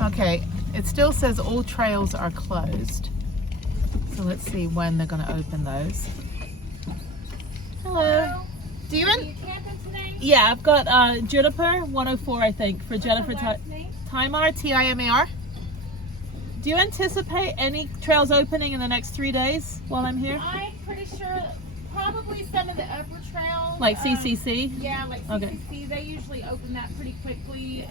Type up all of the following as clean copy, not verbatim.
Okay, it still says all trails are closed. So let's see when they're going to open those. Hello. Do you Are you camping today? Yeah, I've got Juniper 104, I think, for Jennifer Timar, Timar. Do you anticipate any trails opening in the next 3 days while I'm here? I'm pretty sure probably some of the upper trails. Like CCC? Yeah, like CCC. Okay. They usually open that pretty quickly.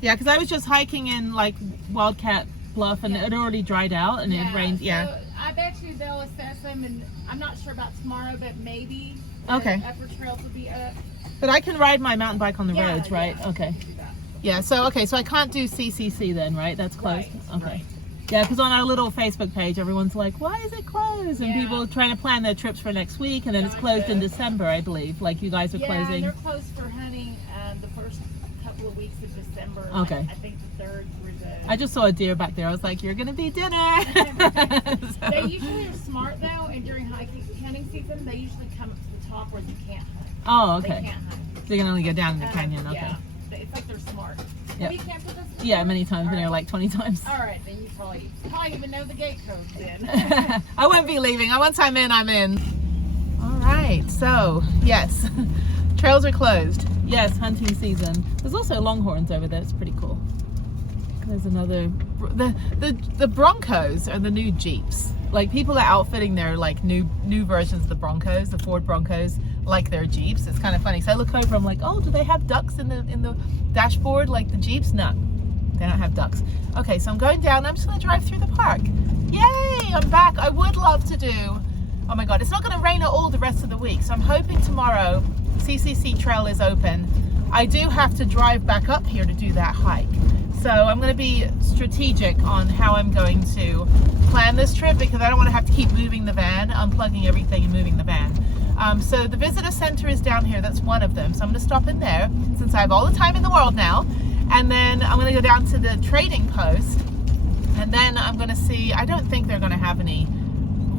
Yeah, because I was just hiking in like Wildcat Bluff and it had already dried out and it had rained. So I bet you they'll assess them, and I'm not sure about tomorrow, but maybe the upper trails will be up. But I can ride my mountain bike on the roads, right? Yeah, okay. Yeah, so I can't do CCC then, right? That's closed? Right, okay. Right. Yeah, because on our little Facebook page, everyone's like, why is it closed? And people trying to plan their trips for next week, and then it's closed in December, I believe. Like you guys are closing. Yeah, they're closed for hunting the first couple of weeks of December. Okay. I think the 3rd through the... I just saw a deer back there. I was like, you're going to be dinner. So. They usually are smart, though, and during hunting season, they usually come up to the top where you can't hunt. Oh, okay. They can't hunt. So you can only go down in the canyon, okay. Yeah, it's like they're smart. Have you camped with us before? Yeah, many times. Been here like 20 times. All right, then you probably even know the gate code then. I won't be leaving. Once I'm in, I'm in. All right, so yes, trails are closed. Yes, hunting season. There's also longhorns over there. It's pretty cool. There's another. The Broncos are the new Jeeps. Like people are outfitting their like new versions of the Broncos, the Ford Broncos, like their Jeeps. It's kind of funny. So I look over, I'm like, oh, do they have ducks in the dashboard like the Jeeps? No, they don't have ducks. Okay, so I'm going down. I'm just gonna drive through the park. Yay! I'm back. I would love to do. Oh my God, it's not going to rain at all the rest of the week. So I'm hoping tomorrow CCC Trail is open. I do have to drive back up here to do that hike. So I'm going to be strategic on how I'm going to plan this trip because I don't want to have to keep moving the van, unplugging everything and moving the van. So the visitor center is down here. That's one of them. So I'm going to stop in there since I have all the time in the world now. And then I'm going to go down to the trading post. And then I'm going to see, I don't think they're going to have any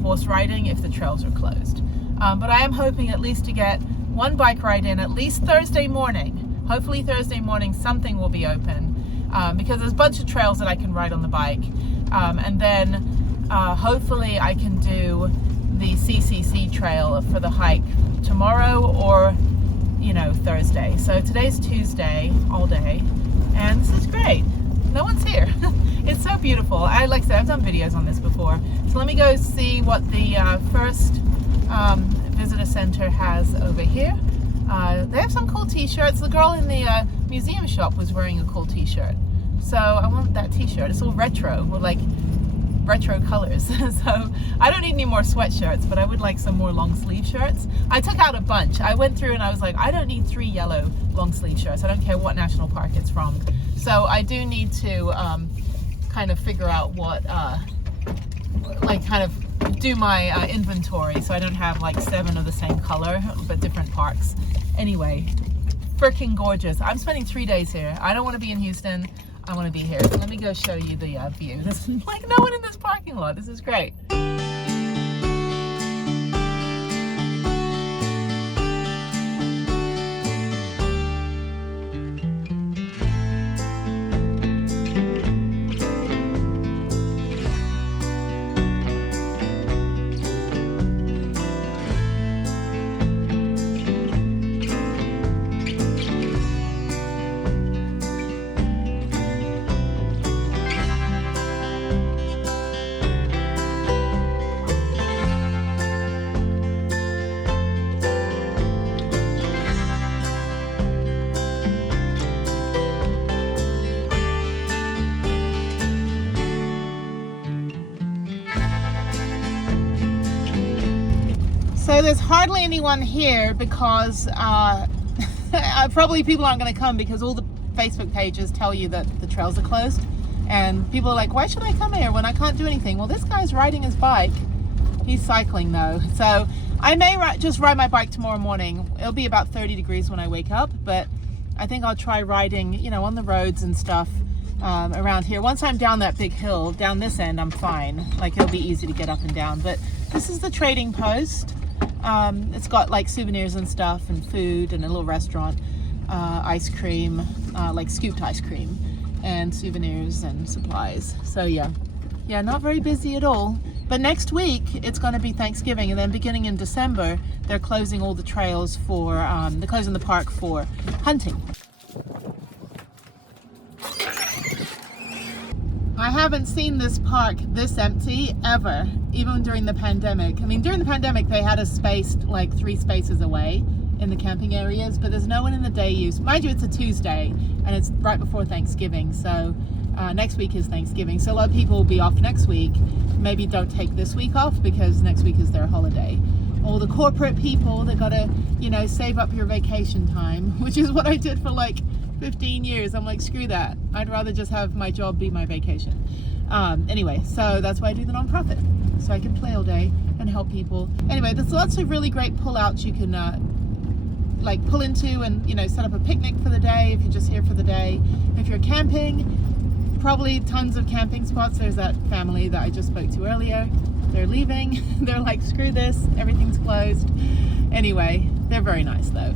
horse riding if the trails are closed. But I am hoping at least to get one bike ride in at least Thursday morning. Hopefully Thursday morning something will be open because there's a bunch of trails that I can ride on the bike. And then hopefully I can do the CCC trail for the hike tomorrow or, you know, Thursday. So today's Tuesday all day and this is great. No one's here. It's so beautiful. Like I said, I've done videos on this before. So let me go see what the first visitor center has over here. They have some cool t-shirts. The girl in the museum shop was wearing a cool t-shirt. So I want that t-shirt. It's all retro with like retro colors. So I don't need any more sweatshirts, but I would like some more long sleeve shirts. I took out a bunch. I went through and I was like, I don't need 3 yellow long sleeve shirts. I don't care what national park it's from. So I do need to kind of figure out what, like kind of do my inventory so I don't have like 7 of the same color but different parks. Anyway, freaking gorgeous. I'm spending 3 days here. I don't want to be in Houston. I want to be here. So let me go show you the view. There's like no one in this parking lot. This is great. So there's hardly anyone here because probably people aren't going to come because all the Facebook pages tell you that the trails are closed. And people are like, why should I come here when I can't do anything? Well, this guy's riding his bike. He's cycling though. So I may just ride my bike tomorrow morning. It'll be about 30 degrees when I wake up, but I think I'll try riding, you know, on the roads and stuff around here. Once I'm down that big hill, down this end, I'm fine. Like it'll be easy to get up and down. But this is the trading post. It's got like souvenirs and stuff and food and a little restaurant, ice cream, like scooped ice cream. and souvenirs and supplies. So yeah, not very busy at all. But next week it's going to be Thanksgiving, and then beginning in December they're closing all the trails for they're closing the park for hunting. I haven't seen this park this empty ever, even during the pandemic. I mean, during the pandemic they had us spaced like 3 spaces away in the camping areas, but there's no one in the day use. Mind you, it's a Tuesday and it's right before Thanksgiving, so next week is Thanksgiving, so a lot of people will be off next week. Maybe don't take this week off because next week is their holiday. All the corporate people that gotta, you know, save up your vacation time, which is what I did for like 15 years. I'm like, screw that. I'd rather just have my job be my vacation. Anyway, so that's why I do the nonprofit, so I can play all day and help people. Anyway, there's lots of really great pullouts you can like pull into and, you know, set up a picnic for the day if you're just here for the day. If you're camping, probably tons of camping spots. There's that family that I just spoke to earlier. They're leaving. They're like, screw this, everything's closed. Anyway, they're very nice though.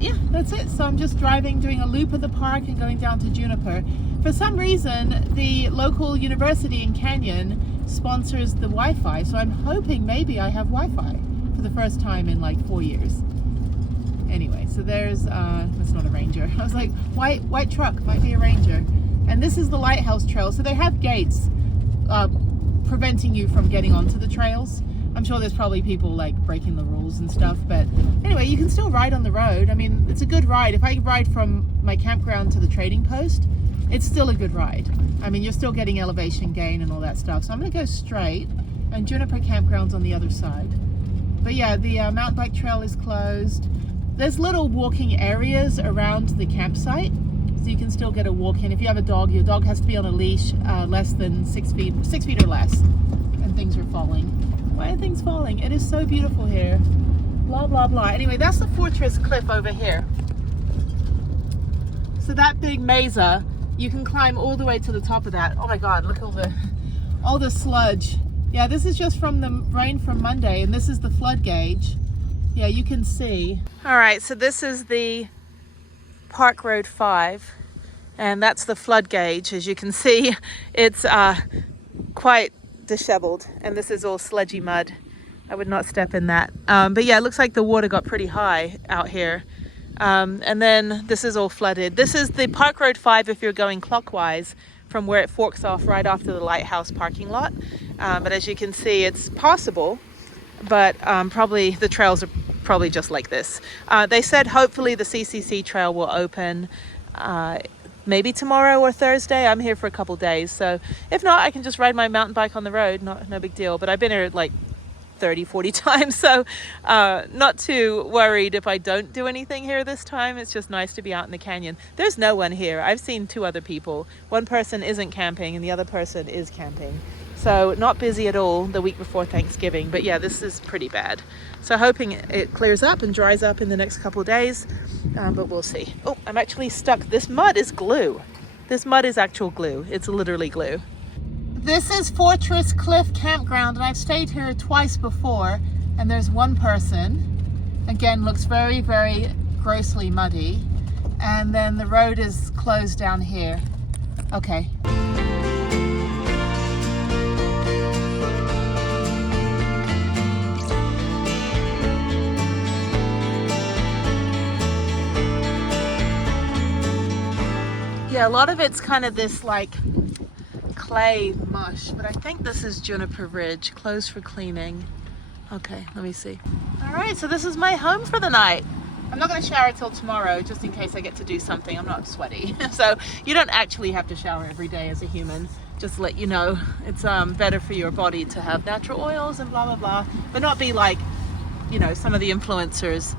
Yeah, that's it. So I'm just driving, doing a loop of the park and going down to Juniper. For some reason, the local university in Canyon sponsors the Wi-Fi, so I'm hoping maybe I have Wi-Fi for the first time in like 4 years. Anyway, so there's, that's not a ranger. I was like, white truck, might be a ranger. And this is the Lighthouse Trail. So they have gates preventing you from getting onto the trails. I'm sure there's probably people like breaking the rules and stuff, but anyway, you can still ride on the road. I mean, it's a good ride. If I ride from my campground to the trading post, it's still a good ride. I mean, you're still getting elevation gain and all that stuff. So I'm gonna go straight, and Juniper Campground's on the other side. But yeah, the mountain bike trail is closed. There's little walking areas around the campsite, so you can still get a walk in. If you have a dog, your dog has to be on a leash less than 6 feet or less, and things are falling. Why are things falling? It is so beautiful here. Blah, blah, blah. Anyway, that's the Fortress Cliff over here. So that big mesa, you can climb all the way to the top of that. Oh my God, look at all the sludge. Yeah, this is just from the rain from Monday, and this is the flood gauge. Yeah, you can see. All right, so this is the Park Road 5, and that's the flood gauge. As you can see, it's quite disheveled, and this is all sludgy mud. I would not step in that. But yeah, it looks like the water got pretty high out here. And then this is all flooded. This is the Park Road 5 if you're going clockwise from where it forks off right after the Lighthouse parking lot. But as you can see, it's possible, but probably the trails are probably just like this. They said hopefully the CCC trail will open maybe tomorrow or Thursday. I'm here for a couple days, so if not, I can just ride my mountain bike on the road. No big deal. But I've been here like 30-40 times, so not too worried if I don't do anything here this time. It's just nice to be out in the canyon. There's no one here. I've seen 2 other people. One person isn't camping and the other person is camping. So not busy at all the week before Thanksgiving, but yeah, this is pretty bad. So hoping it clears up and dries up in the next couple of days, but we'll see. Oh, I'm actually stuck. This mud is glue. This mud is actual glue. It's literally glue. This is Fortress Cliff Campground, and I've stayed here twice before, and there's one person. Again, looks very, very grossly muddy. And then the road is closed down here. Okay. Yeah, a lot of it's kind of this like clay mush, but I think this is Juniper Ridge, closed for cleaning. Okay, let me see. All right, so this is my home for the night. I'm not going to shower till tomorrow, just in case I get to do something. I'm not sweaty. So you don't actually have to shower every day as a human. Just to let you know, it's better for your body to have natural oils and blah, blah, blah. But not be like, you know, some of the influencers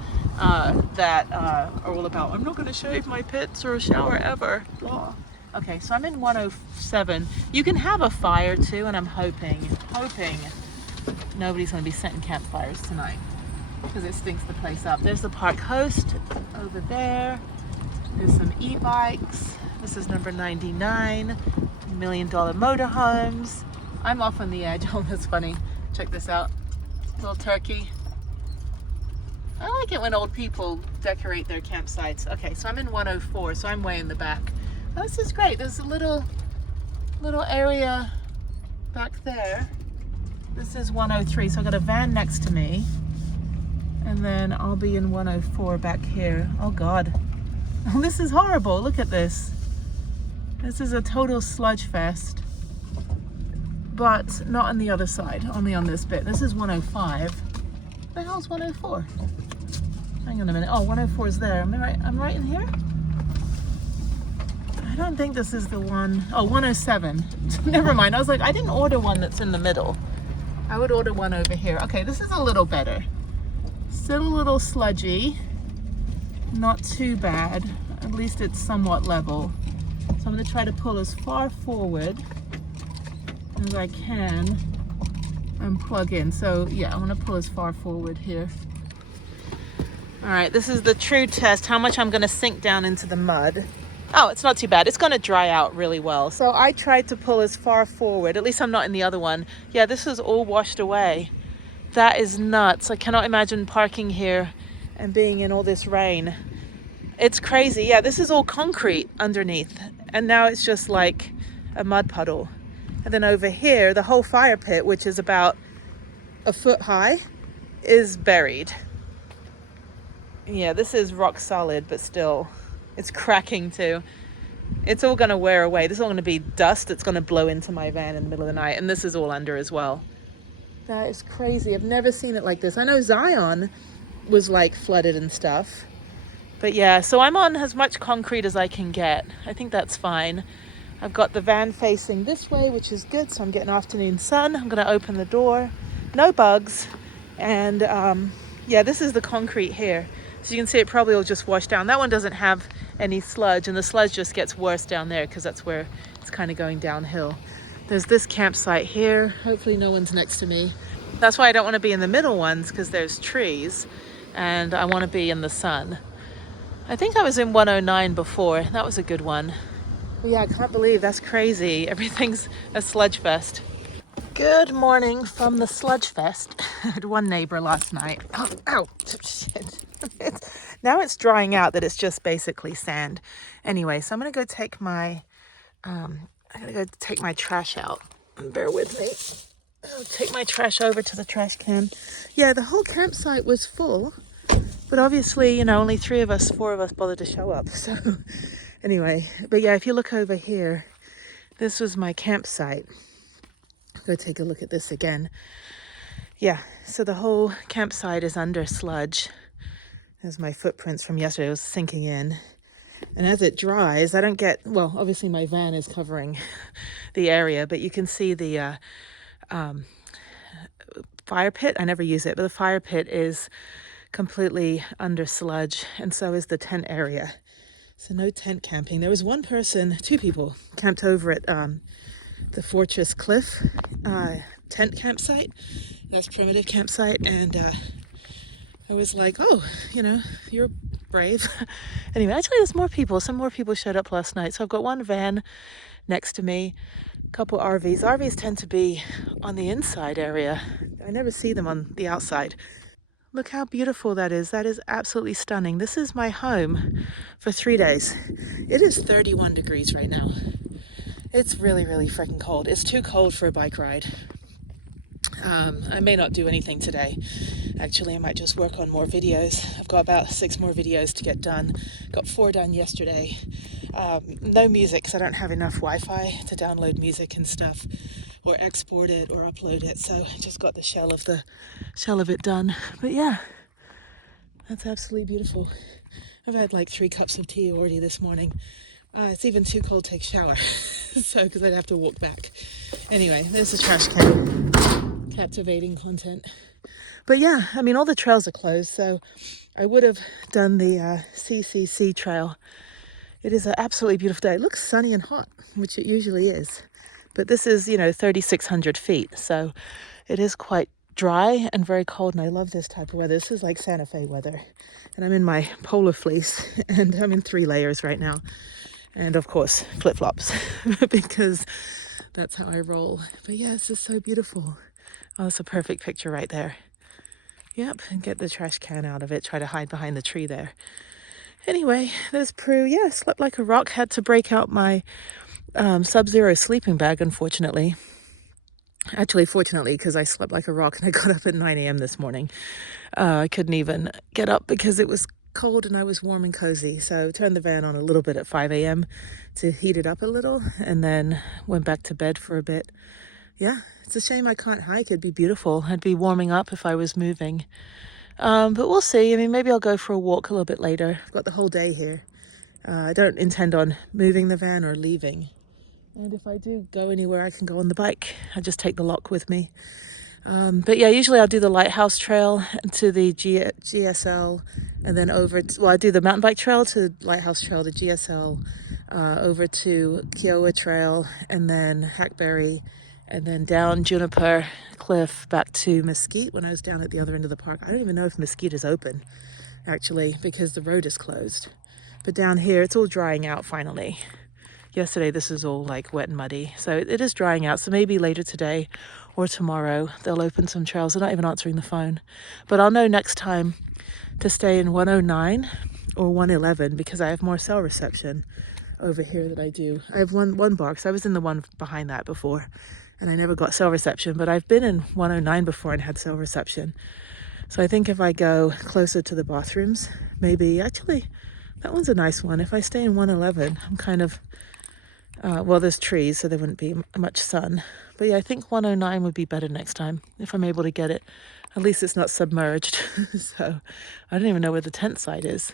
that are all about, I'm not going to shave my pits or shower ever. Blah. Okay, so I'm in 107. You can have a fire too, and I'm hoping nobody's going to be setting campfires tonight, because it stinks the place up. There's the park host over there. There's some e-bikes. This is number 99, $1 Million Motorhomes. I'm off on the edge. Oh, that's funny. Check this out. Little turkey. I like it when old people decorate their campsites. Okay, so I'm in 104, so I'm way in the back. Oh, this is great. There's a little area back there. This is 103, so I've got a van next to me. And then I'll be in 104 back here. Oh God. Oh, this is horrible. Look at this. This is a total sludge fest. But not on the other side, only on this bit. This is 105. What the hell's 104? Hang on a minute. Oh, 104 is there. Am I right? I'm right in here? I don't think this is the one. Oh, 107. Never mind. I was like, I didn't order one that's in the middle. I would order one over here. Okay, this is a little better. Still a little sludgy. Not too bad. At least it's somewhat level. So I'm going to try to pull as far forward as I can and plug in. So yeah, I'm going to pull as far forward here. All right, this is the true test, how much I'm going to sink down into the mud. Oh, it's not too bad. It's going to dry out really well. So I tried to pull as far forward. At least I'm not in the other one. Yeah, this is all washed away. That is nuts. I cannot imagine parking here and being in all this rain. It's crazy. Yeah, this is all concrete underneath. And now it's just like a mud puddle. And then over here, the whole fire pit, which is about a foot high, is buried. Yeah, this is rock solid, but still, it's cracking too. It's all going to wear away. This is all going to be dust that's going to blow into my van in the middle of the night. And this is all under as well. That is crazy. I've never seen it like this. I know Zion was like flooded and stuff. But yeah, so I'm on as much concrete as I can get. I think that's fine. I've got the van facing this way, which is good. So I'm getting afternoon sun. I'm going to open the door. No bugs. And yeah, this is the concrete here. So you can see it probably will just wash down. That one doesn't have any sludge, and the sludge just gets worse down there because that's where it's kind of going downhill. There's this campsite here. Hopefully no one's next to me. That's why I don't want to be in the middle ones, because there's trees and I want to be in the sun. I think I was in 109 before. That was a good one. But yeah, I can't believe that's crazy. Everything's a sludge fest. Good morning from the sludge fest. I had one neighbor last night. Oh, ow, shit. Now it's drying out that it's just basically sand. Anyway, so I'm gonna go take my trash out. Bear with me. I'll take my trash over to the trash can. Yeah, the whole campsite was full, but obviously, you know, only 4 of us bothered to show up. So anyway, but yeah, if you look over here, this was my campsite. Go take a look at this again. Yeah, so the whole campsite is under sludge. There's my footprints from yesterday. It was sinking in. And as it dries, I don't get, well, obviously my van is covering the area, but you can see the fire pit. I never use it, but the fire pit is completely under sludge, and so is the tent area. So no tent camping. There was 2 people camped over at the Fortress Cliff tent campsite. That's primitive campsite, and I was like, oh, you know, you're brave. Anyway, actually there's more people. Some more people showed up last night. So I've got one van next to me, a couple RVs. RVs tend to be on the inside area. I never see them on the outside. Look how beautiful that is. That is absolutely stunning. This is my home for 3 days. It is 31 degrees right now. It's really, really freaking cold. It's too cold for a bike ride. I may not do anything today. Actually, I might just work on more videos. I've got about 6 more videos to get done. Got 4 done yesterday. No music, because I don't have enough Wi-Fi to download music and stuff, or export it or upload it. So I just got the shell of it done. But yeah, that's absolutely beautiful. I've had like 3 cups of tea already this morning. It's even too cold to take a shower, so because I'd have to walk back. Anyway, there's the trash can. Captivating content. But yeah, I mean, all the trails are closed, so I would have done the CCC trail. It is an absolutely beautiful day. It looks sunny and hot, which it usually is. But this is, you know, 3,600 feet, so it is quite dry and very cold, and I love this type of weather. This is like Santa Fe weather. And I'm in my polar fleece, and I'm in 3 layers right now. And of course, flip-flops, because that's how I roll. But yeah, this is so beautiful. Oh, that's a perfect picture right there. Yep, and get the trash can out of it. Try to hide behind the tree there. Anyway, there's Prue. Yeah, slept like a rock. Had to break out my Sub-Zero sleeping bag, unfortunately. Actually, fortunately, because I slept like a rock and I got up at 9 a.m. this morning. I couldn't even get up because it was cold and I was warm and cozy. So turned the van on a little bit at 5 a.m. to heat it up a little and then went back to bed for a bit. Yeah, it's a shame I can't hike. It'd be beautiful. I'd be warming up if I was moving. But we'll see. I mean, maybe I'll go for a walk a little bit later. I've got the whole day here. I don't intend on moving the van or leaving. And if I do go anywhere, I can go on the bike. I just take the lock with me. But yeah, usually I'll do the Lighthouse Trail to the GSL and then over to, well, I do the mountain bike trail to Lighthouse Trail to GSL, over to Kiowa Trail and then Hackberry and then down Juniper Cliff back to Mesquite when I was down at the other end of the park. I don't even know if Mesquite is open actually because the road is closed. But down here, it's all drying out finally. Yesterday, this is all like wet and muddy. So it is drying out. So maybe later today or tomorrow, they'll open some trails. They're not even answering the phone. But I'll know next time to stay in 109 or 111 because I have more cell reception over here than I do. I have one box. I was in the one behind that before and I never got cell reception. But I've been in 109 before and had cell reception. So I think if I go closer to the bathrooms, maybe actually that one's a nice one. If I stay in 111, I'm kind of... well, there's trees, so there wouldn't be much sun. But yeah, I think 109 would be better next time if I'm able to get it. At least it's not submerged. So I don't even know where the tent site is.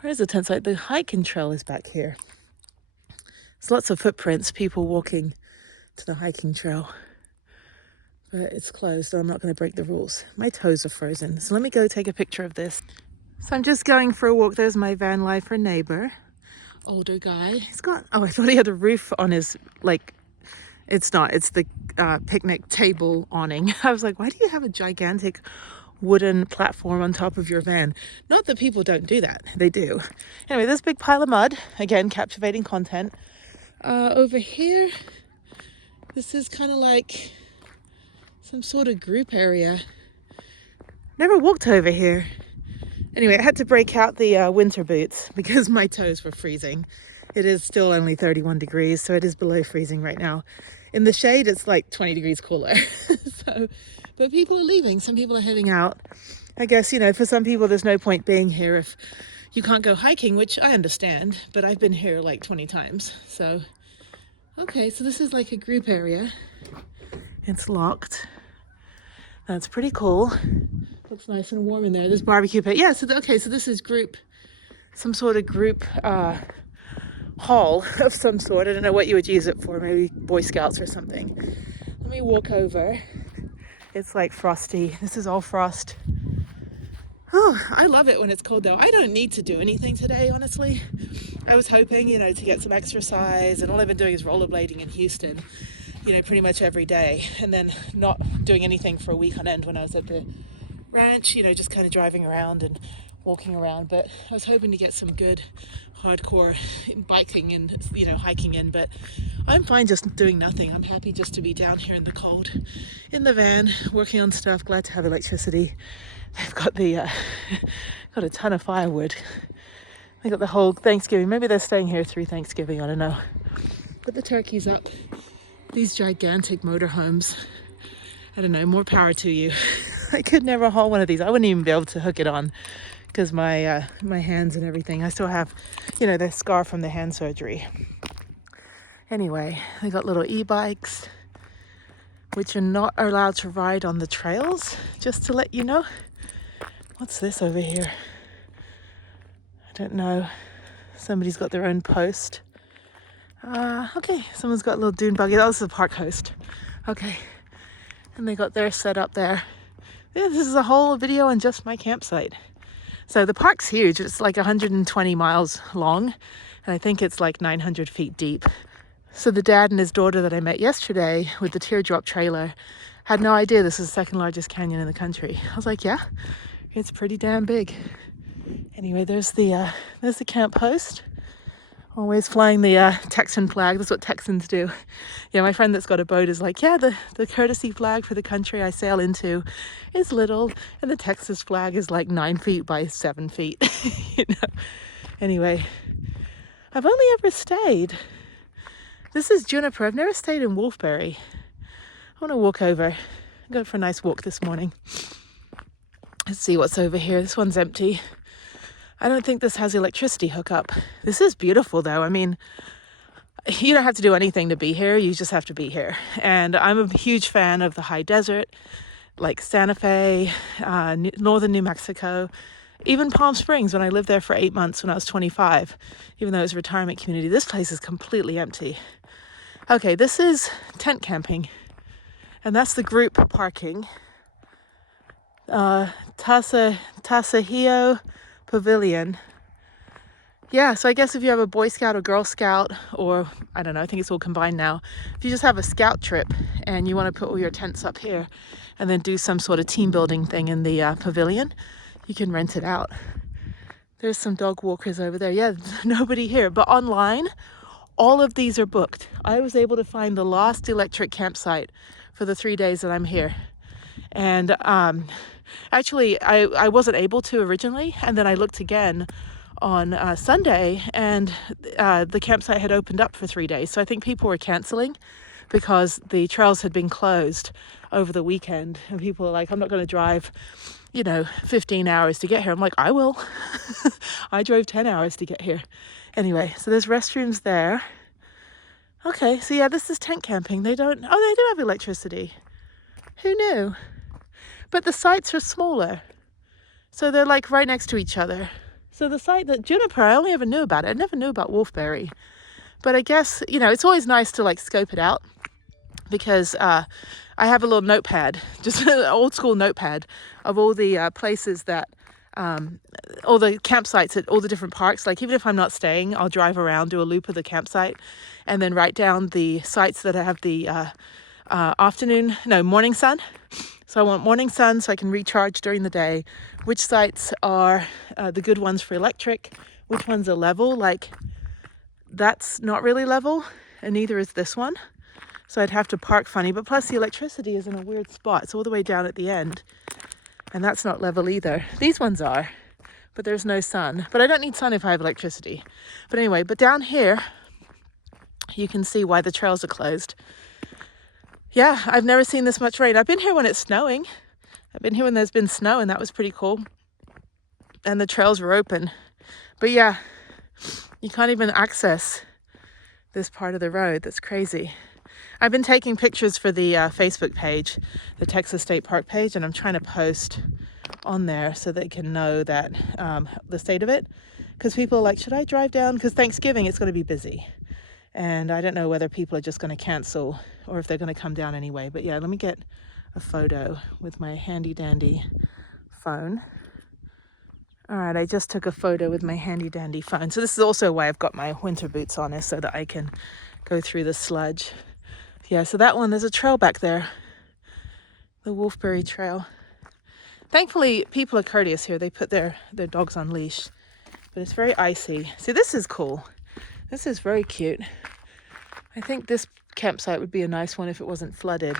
Where is the tent site? The hiking trail is back here. There's lots of footprints, people walking to the hiking trail. But it's closed, so I'm not going to break the rules. My toes are frozen. So let me go take a picture of this. So I'm just going for a walk. There's my Vanlifer neighbor. Older guy. He's got, oh, I thought he had a roof on his, like, it's not, it's the picnic table awning. I was like, why do you have a gigantic wooden platform on top of your van? Not that people don't do that, they do. Anyway, this big pile of mud, again, captivating content. Over here, this is kind of like some sort of group area. Never walked over here. Anyway, I had to break out the winter boots because my toes were freezing. It is still only 31 degrees, so it is below freezing right now. In the shade, it's like 20 degrees cooler. But people are leaving. Some people are heading out. I guess, you know, for some people, there's no point being here if you can't go hiking, which I understand, but I've been here like 20 times. So, okay, so this is like a group area. It's locked. That's pretty cool. Looks nice and warm in there. There's barbecue pit. Yeah, so okay, so this is group, some sort of group hall of some sort. I don't know what you would use it for, maybe Boy Scouts or something. Let me walk over. It's like frosty. This is all frost. Oh, I love it when it's cold though. I don't need to do anything today, honestly. I was hoping, you know, to get some exercise, and all I've been doing is rollerblading in Houston, you know, pretty much every day, and then not doing anything for a week on end when I was at the ranch, you know, just kind of driving around and walking around. But I was hoping to get some good hardcore biking and, you know, hiking in, but I'm fine just doing nothing. I'm happy just to be down here in the cold in the van working on stuff. Glad to have electricity. They've got the got a ton of firewood. They got the whole Thanksgiving. Maybe they're staying here through Thanksgiving, I don't know. Put the turkeys up. These gigantic motorhomes. I don't know, more power to you. I could never haul one of these. I wouldn't even be able to hook it on because my my hands and everything. I still have, you know, the scar from the hand surgery. Anyway, they got little e-bikes, which are not allowed to ride on the trails, just to let you know. What's this over here? I don't know. Somebody's got their own post. Okay, someone's got a little dune buggy. That was the park host. Okay. And they got their set up there. Yeah, this is a whole video on just my campsite. So the park's huge. It's like 120 miles long. And I think it's like 900 feet deep. So the dad and his daughter that I met yesterday with the teardrop trailer had no idea this is the second largest canyon in the country. I was like, yeah, it's pretty damn big. Anyway, there's the camp post. Always flying the Texan flag. That's what Texans do. Yeah, my friend that's got a boat is like, yeah, the courtesy flag for the country I sail into is little, and the Texas flag is like 9 feet by 7 feet. You know. Anyway, I've only ever stayed. This is Juniper. I've never stayed in Wolfberry. I want to walk over. Go for a nice walk this morning. Let's see what's over here. This one's empty. I don't think this has electricity hookup. This is beautiful though. I mean, you don't have to do anything to be here. You just have to be here. And I'm a huge fan of the high desert, like Santa Fe, northern New Mexico, even Palm Springs when I lived there for 8 months when I was 25, even though it was a retirement community. This place is completely empty. Okay, this is tent camping. And that's the group parking. Tasajillo Pavilion. Yeah, so I guess if you have a Boy Scout or Girl Scout, or I don't know, I think it's all combined now. If you just have a scout trip and you want to put all your tents up here and then do some sort of team building thing in the pavilion, you can rent it out. There's some dog walkers over there. Yeah, nobody here, but online, all of these are booked. I was able to find the last electric campsite for the 3 days that I'm here. And actually, I wasn't able to originally, and then I looked again on Sunday, and the campsite had opened up for 3 days. So I think people were canceling because the trails had been closed over the weekend, and people are like, I'm not going to drive, 15 hours to get here. I'm like, I will. I drove 10 hours to get here. Anyway, so there's restrooms there. Okay, so yeah, this is tent camping. They do have electricity. Who knew? But the sites are smaller. So they're like right next to each other. So the site that Juniper, I only ever knew about it. I never knew about Wolfberry. But I guess, it's always nice to like scope it out, because I have a little notepad, just an old school notepad of all the places that, all the campsites at all the different parks. Like even if I'm not staying, I'll drive around, do a loop of the campsite, and then write down the sites that have the morning sun. So I want morning sun so I can recharge during the day. Which sites are the good ones for electric? Which ones are level? Like that's not really level, and neither is this one. So I'd have to park funny. But plus the electricity is in a weird spot. It's all the way down at the end. And that's not level either. These ones are, but there's no sun. But I don't need sun if I have electricity. But anyway, but down here, you can see why the trails are closed. Yeah, I've never seen this much rain. I've been here when it's snowing. I've been here when there's been snow, and that was pretty cool. And the trails were open. But yeah, you can't even access this part of the road. That's crazy. I've been taking pictures for the Facebook page, the Texas State Park page, and I'm trying to post on there so they can know that the state of it. Because people are like, should I drive down? Because Thanksgiving, it's going to be busy. And I don't know whether people are just going to cancel or if they're going to come down anyway. But yeah, let me get a photo with my handy dandy phone. All right, I just took a photo with my handy dandy phone. So this is also why I've got my winter boots on, is so that I can go through the sludge. Yeah, so that one, there's a trail back there. The Wolfberry Trail. Thankfully, people are courteous here. They put their dogs on leash. But it's very icy. See, this is cool. This is very cute. I think this campsite would be a nice one if it wasn't flooded,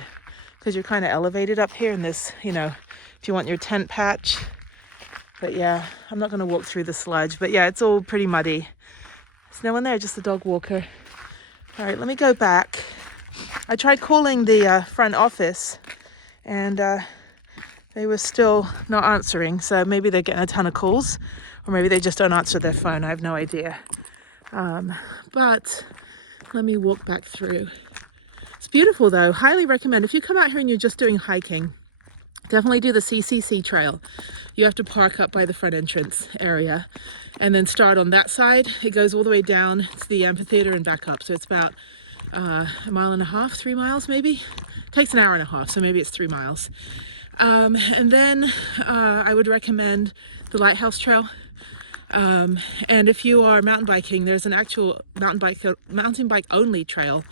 because you're kind of elevated up here in this, if you want your tent patch. But yeah, I'm not going to walk through the sludge. But yeah, it's all pretty muddy. There's no one there, just a dog walker. All right, let me go back. I tried calling the front office, and they were still not answering. So maybe they're getting a ton of calls, or maybe they just don't answer their phone. I have no idea. But let me walk back through. It's beautiful though. Highly recommend. If you come out here and you're just doing hiking, definitely do the CCC trail. You have to park up by the front entrance area and then start on that side. It goes all the way down to the amphitheater and back up. So it's about a mile and a half, 3 miles maybe. It takes an hour and a half, so maybe it's 3 miles. And then I would recommend the Lighthouse Trail. And if you are mountain biking, there's an actual mountain bike only trail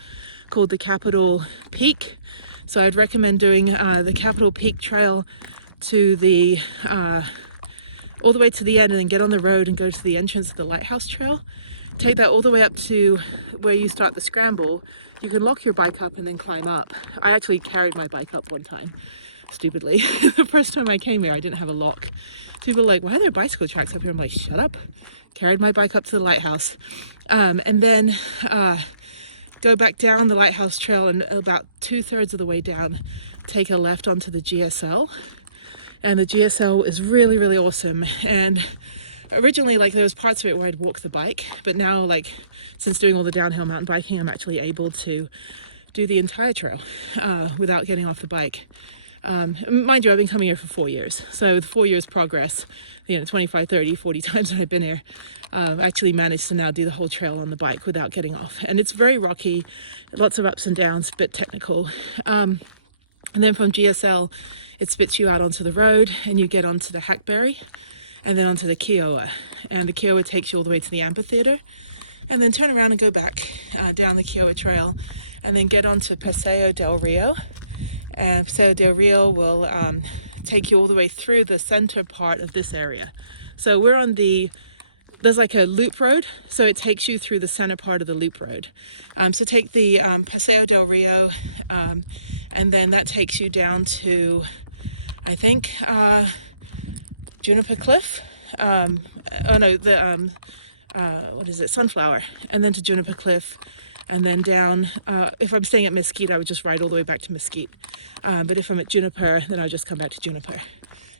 called the Capitol Peak. So I'd recommend doing the Capitol Peak Trail to the all the way to the end, and then get on the road and go to the entrance of the Lighthouse Trail. take that all the way up to where you start the scramble. You can lock your bike up and then climb up. I actually carried my bike up one time, stupidly. The first time I came here, I didn't have a lock. People were like, why are there bicycle tracks up here? I'm like, shut up. Carried my bike up to the lighthouse. And then go back down the lighthouse trail, and about 2/3 of the way down, take a left onto the GSL. And the GSL is really, really awesome. And originally, like, there was parts of it where I'd walk the bike, but now, like, since doing all the downhill mountain biking, I'm actually able to do the entire trail without getting off the bike. Mind you, I've been coming here for 4 years, so with 4 years progress, 25, 30, 40 times that I've been here, I actually managed to now do the whole trail on the bike without getting off. And it's very rocky, lots of ups and downs, a bit technical. And then from GSL, it spits you out onto the road, and you get onto the Hackberry, and then onto the Kiowa. And the Kiowa takes you all the way to the amphitheater, and then turn around and go back down the Kiowa Trail, and then get onto Paseo del Rio. And Paseo del Rio will take you all the way through the center part of this area. So we're on there's like a loop road, so it takes you through the center part of the loop road. So take the Paseo del Rio, and then that takes you down to, I think, Juniper Cliff. What is it? Sunflower. And then to Juniper Cliff, and then down. If I'm staying at Mesquite, I would just ride all the way back to Mesquite. But if I'm at Juniper, then I'll just come back to Juniper.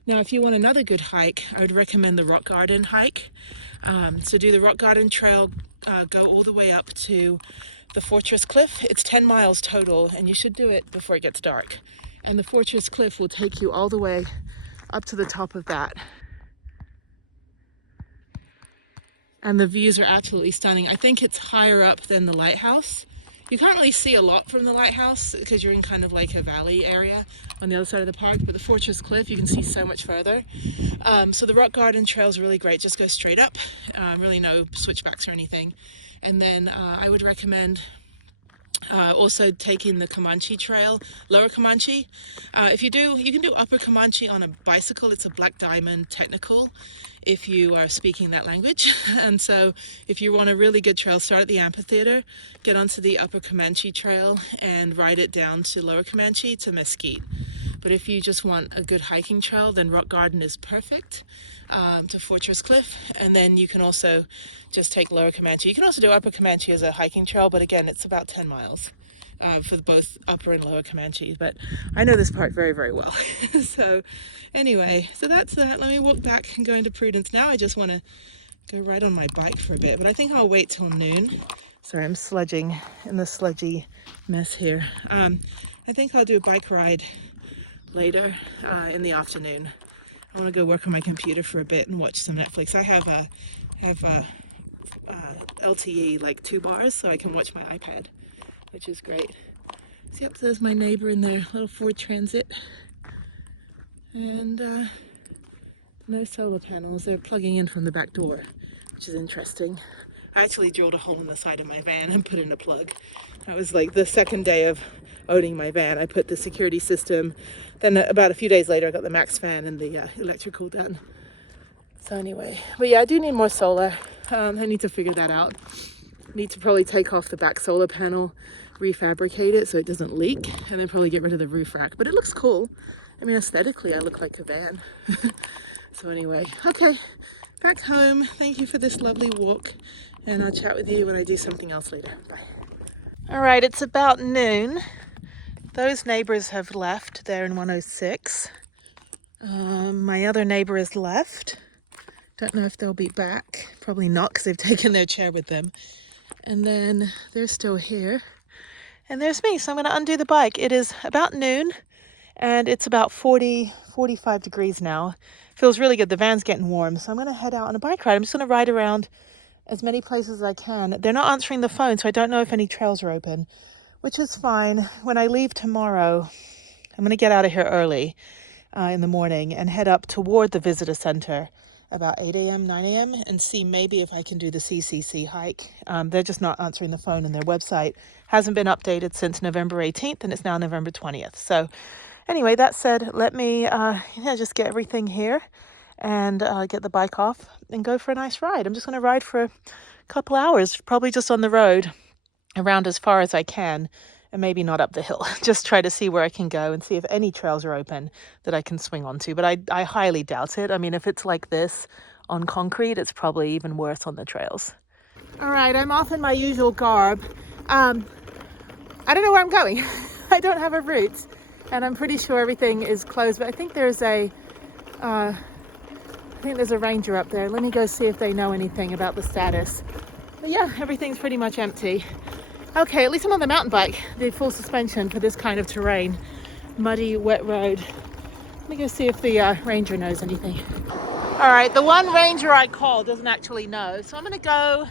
Now, if you want another good hike, I would recommend the Rock Garden hike. So do the Rock Garden Trail, go all the way up to the Fortress Cliff. It's 10 miles total, and you should do it before it gets dark. And the Fortress Cliff will take you all the way up to the top of that. And the views are absolutely stunning. I think it's higher up than the lighthouse. You can't really see a lot from the lighthouse because you're in kind of like a valley area on the other side of the park, but the Fortress Cliff, you can see so much further. So the Rock Garden Trail is really great. Just go straight up, really no switchbacks or anything. And then I would recommend also taking the Comanche Trail, Lower Comanche. If you do, you can do Upper Comanche on a bicycle. It's a Black Diamond technical if you are speaking that language. And so if you want a really good trail, start at the amphitheater, get onto the Upper Comanche Trail and ride it down to Lower Comanche to Mesquite. But if you just want a good hiking trail, then Rock Garden is perfect, to Fortress Cliff. And then you can also just take Lower Comanche. You can also do Upper Comanche as a hiking trail, but again, it's about 10 miles for both Upper and Lower Comanche. But I know this park very, very well. So anyway, so that's that. Let me walk back and go into Prudence. Now I just want to go ride on my bike for a bit, but I think I'll wait till noon. Sorry, I'm sledging in the sludgy mess here. I think I'll do a bike ride later in the afternoon. I want to go work on my computer for a bit and watch some Netflix. I have LTE, like 2 bars, so I can watch my iPad, which is great. See, up there's my neighbor in their little Ford Transit. And no solar panels. They're plugging in from the back door, which is interesting. I actually drilled a hole in the side of my van and put in a plug. That was like the second day of owning my van. I put the security system. Then about a few days later, I got the max fan and the electrical done. So anyway, but yeah, I do need more solar. I need to figure that out. Need to probably take off the back solar panel, refabricate it so it doesn't leak, and then probably get rid of the roof rack. But it looks cool. I mean, aesthetically, I look like a van. So anyway, okay, back home. Thank you for this lovely walk, and I'll chat with you when I do something else later. Bye. All right, it's about noon. Those neighbors have left. They're in 106. My other neighbor has left. Don't know if they'll be back. Probably not, because they've taken their chair with them. And then they're still here. And there's me, so I'm going to undo the bike. It is about noon, and it's about 45 degrees now. Feels really good. The van's getting warm, so I'm going to head out on a bike ride. I'm just going to ride around as many places as I can. They're not answering the phone, so I don't know if any trails are open, which is fine. When I leave tomorrow, I'm going to get out of here early in the morning and head up toward the visitor center about 8 a.m., 9 a.m. and see maybe if I can do the CCC hike. They're just not answering the phone, and their website hasn't been updated since November 18th, and it's now November 20th. So anyway, that said, let me just get everything here and get the bike off and go for a nice ride. I'm just going to ride for a couple hours, probably just on the road around as far as I can, and maybe not up the hill. Just try to see where I can go and see if any trails are open that I can swing onto. But I highly doubt it. I mean, if it's like this on concrete, it's probably even worse on the trails. All right, I'm off in my usual garb. I don't know where I'm going. I don't have a route, and I'm pretty sure everything is closed, but I think there's a ranger up there. Let me go see if they know anything about the status. But yeah, everything's pretty much empty. Okay, at least I'm on the mountain bike, the full suspension for this kind of terrain. Muddy, wet road. Let me go see if the ranger knows anything. All right, the one ranger I called doesn't actually know, so I'm gonna go,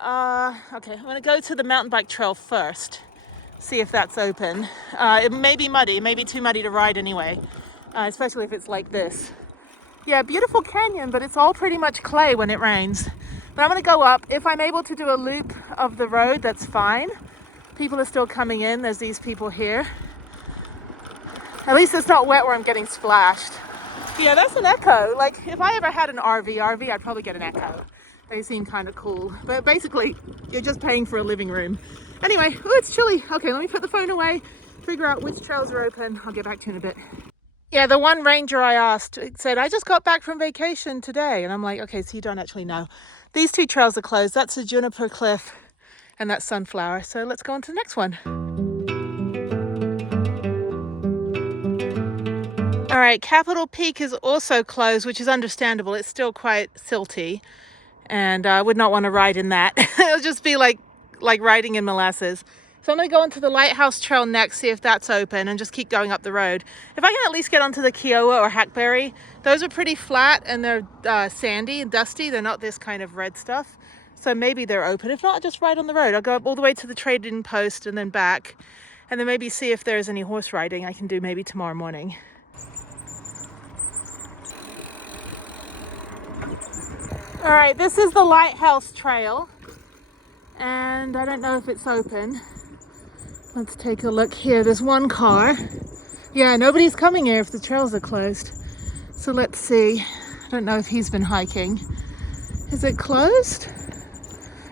I'm gonna go to the mountain bike trail first, see if that's open. It may be muddy, it may be too muddy to ride anyway, especially if it's like this. Yeah, beautiful canyon, but it's all pretty much clay when it rains. But I'm gonna go up. If I'm able to do a loop of the road, that's fine. People are still coming in. There's these people here. At least it's not wet where I'm getting splashed. Yeah, that's an Echo. Like, if I ever had an RV, I'd probably get an Echo. They seem kind of cool. But basically, you're just paying for a living room. Anyway, ooh, it's chilly. Okay, let me put the phone away, figure out which trails are open. I'll get back to you in a bit. Yeah, the one ranger I asked said, I just got back from vacation today. And I'm like, okay, so you don't actually know. These two trails are closed. That's a juniper cliff and that's Sunflower. So let's go on to the next one. All right, Capitol Peak is also closed, which is understandable. It's still quite silty, and I would not want to ride in that. It'll just be like riding in molasses. So I'm going to go onto the Lighthouse Trail next, see if that's open, and just keep going up the road. If I can at least get onto the Kiowa or Hackberry, those are pretty flat and they're sandy and dusty. They're not this kind of red stuff. So maybe they're open. If not, I'll just ride on the road. I'll go up all the way to the trading post and then back, and then maybe see if there's any horse riding I can do maybe tomorrow morning. All right, this is the Lighthouse Trail, and I don't know if it's open. Let's take a look here. There's one car. Yeah, nobody's coming here if the trails are closed. So let's see. I don't know if he's been hiking. Is it closed?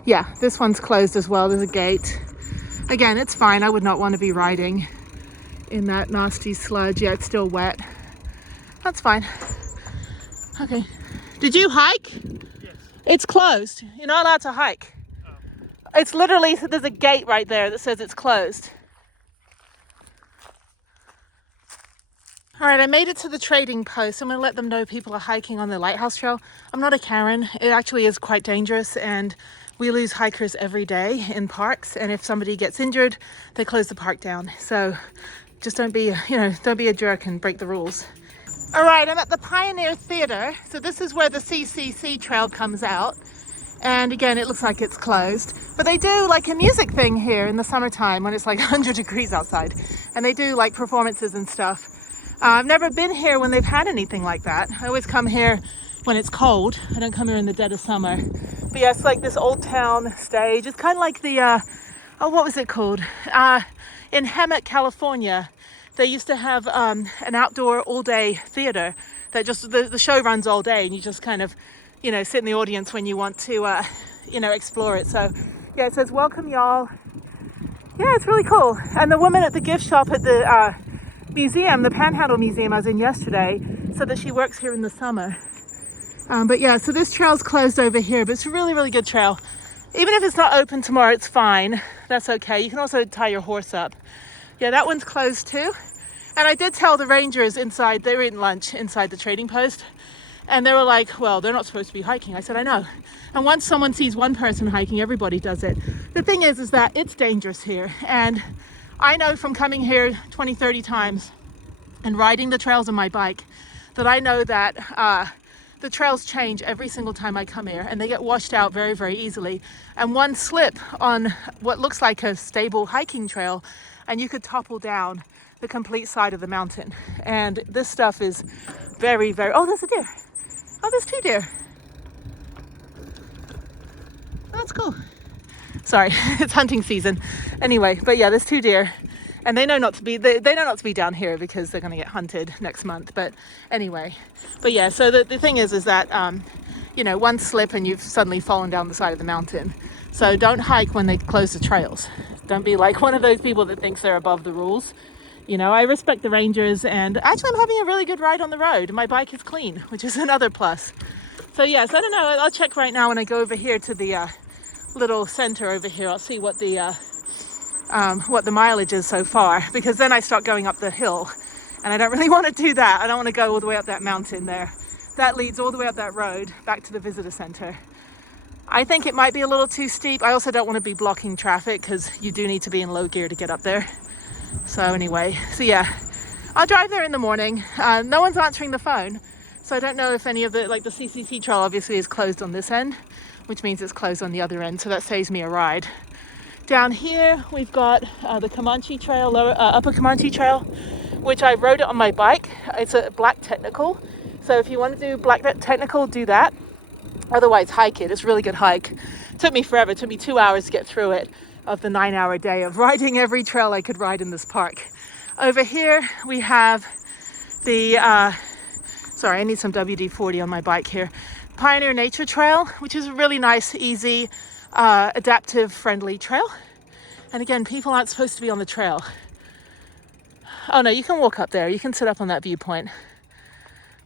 Yeah, this one's closed as well. There's a gate. Again, it's fine. I would not want to be riding in that nasty sludge. Yeah, it's still wet. That's fine. Okay. Did you hike? Yes. It's closed. You're not allowed to hike. It's literally, there's a gate right there that says it's closed. All right, I made it to the trading post. I'm going to let them know people are hiking on the Lighthouse Trail. I'm not a Karen. It actually is quite dangerous, and we lose hikers every day in parks. And if somebody gets injured, they close the park down. So just don't be a jerk and break the rules. All right, I'm at the Pioneer Theater. So this is where the CCC trail comes out. And again, it looks like it's closed, but they do like a music thing here in the summertime when it's like 100 degrees outside, and they do like performances and stuff. I've never been here when they've had anything like that. I always come here when it's cold. I don't come here in the dead of summer. But yeah, it's like this old town stage. It's kind of like the, what was it called? In Hemet, California, they used to have an outdoor all-day theater that just, the show runs all day, and you just kind of, sit in the audience when you want to, explore it. So yeah, it says, welcome y'all. Yeah, it's really cool. And the woman at the gift shop at the museum, the Panhandle Museum I was in yesterday, said that she works here in the summer. But yeah, so this trail's closed over here, but it's a really, really good trail. Even if it's not open tomorrow, it's fine. That's okay. You can also tie your horse up. Yeah, that one's closed too. And I did tell the rangers inside, they were eating lunch inside the trading post. And they were like, well, they're not supposed to be hiking. I said, I know. And once someone sees one person hiking, everybody does it. The thing is that it's dangerous here. And I know from coming here 20, 30 times and riding the trails on my bike that I know that the trails change every single time I come here, and they get washed out very, very easily. And one slip on what looks like a stable hiking trail, and you could topple down the complete side of the mountain. And this stuff is very, very, oh, there's a deer. Oh, there's two deer. That's cool. Sorry, it's hunting season. Anyway, but yeah, there's two deer, and they know not to be down here because they're going to get hunted next month. But anyway, but yeah, so the thing is that you know, one slip and you've suddenly fallen down the side of the mountain. So don't hike when they close the trails. Don't be like one of those people that thinks they're above the rules. You know, I respect the rangers, and actually I'm having a really good ride on the road. My bike is clean, which is another plus. So yes, I don't know, I'll check right now when I go over here to the little center over here. I'll see what the mileage is so far, because then I start going up the hill, and I don't really want to do that. I don't want to go all the way up that mountain there. That leads all the way up that road back to the visitor center. I think it might be a little too steep. I also don't want to be blocking traffic, because you do need to be in low gear to get up there. So anyway, so yeah, I'll drive there in the morning. No one's answering the phone, so I don't know if any of the, like the CCC trail obviously is closed on this end, which means it's closed on the other end, so that saves me a ride. Down here we've got the Comanche Trail, Upper Comanche Trail, which I rode it on my bike. It's a black technical, so if you want to do black technical, do that. Otherwise, hike it. It's a really good hike. It took me forever. It took me 2 hours to get through it, of the 9-hour day of riding every trail I could ride in this park. Over here we have the sorry, I need some WD-40 on my bike here, Pioneer Nature Trail, which is a really nice, easy, adaptive friendly trail. And again, people aren't supposed to be on the trail. Oh no, you can walk up there, you can sit up on that viewpoint,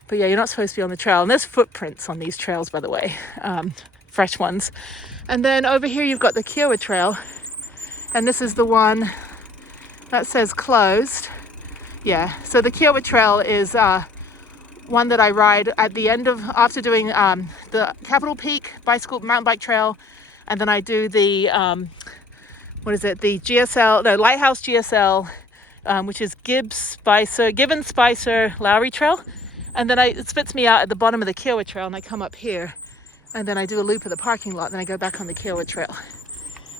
but yeah, you're not supposed to be on the trail. And there's footprints on these trails, by the way, fresh ones. And then over here you've got the Kiowa Trail, and this is the one that says closed. Yeah, so the Kiowa Trail is one that I ride at the end of, after doing the Capitol Peak mountain bike trail, and then I do the the GSL, no, Lighthouse GSL, which is Gibbons Spicer Lowry Trail, and then it spits me out at the bottom of the Kiowa Trail, and I come up here, and then I do a loop of the parking lot, and then I go back on the Kiowa Trail.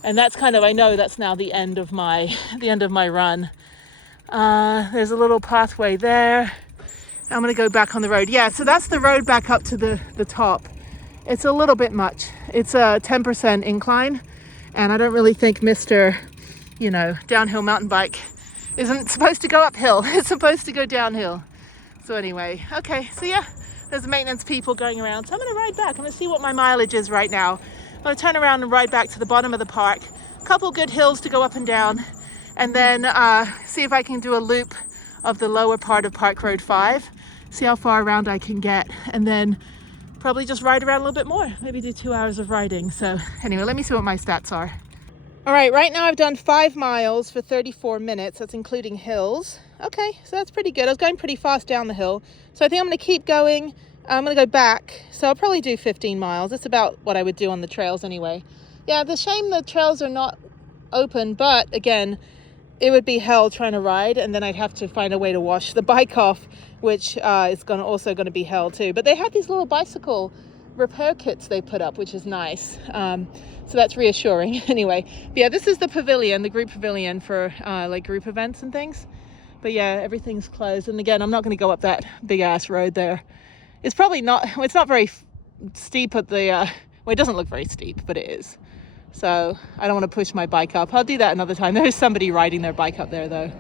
And that's kind of, I know that's now the end of my run. There's a little pathway there. I'm gonna go back on the road. Yeah, so that's the road back up to the top. It's a little bit much. It's a 10% incline, and I don't really think Mr. Downhill mountain bike isn't supposed to go uphill. It's supposed to go downhill. So anyway, okay, so yeah, there's maintenance people going around. So I'm gonna ride back. I'm gonna see what my mileage is right now. I'm gonna turn around and ride back to the bottom of the park. A couple good hills to go up and down, and then see if I can do a loop of the lower part of Park Road 5, see how far around I can get, and then probably just ride around a little bit more, maybe do 2 hours of riding. So anyway, let me see what my stats are. All right, right now I've done 5 miles for 34 minutes. That's including hills. Okay, so that's pretty good. I was going pretty fast down the hill, so I think I'm gonna keep going. I'm gonna go back, so I'll probably do 15 miles. That's about what I would do on the trails anyway. Yeah, the shame the trails are not open, but again, it would be hell trying to ride, and then I'd have to find a way to wash the bike off, which is also going to be hell too. But they have these little bicycle repair kits they put up, which is nice. So that's reassuring. Anyway, yeah, this is the pavilion, the group pavilion for like group events and things. But yeah, everything's closed. And again, I'm not going to go up that big ass road there. It's probably not, it's not very steep at the, well, it doesn't look very steep, but it is. So I don't want to push my bike up. I'll do that another time. There's somebody riding their bike up there though.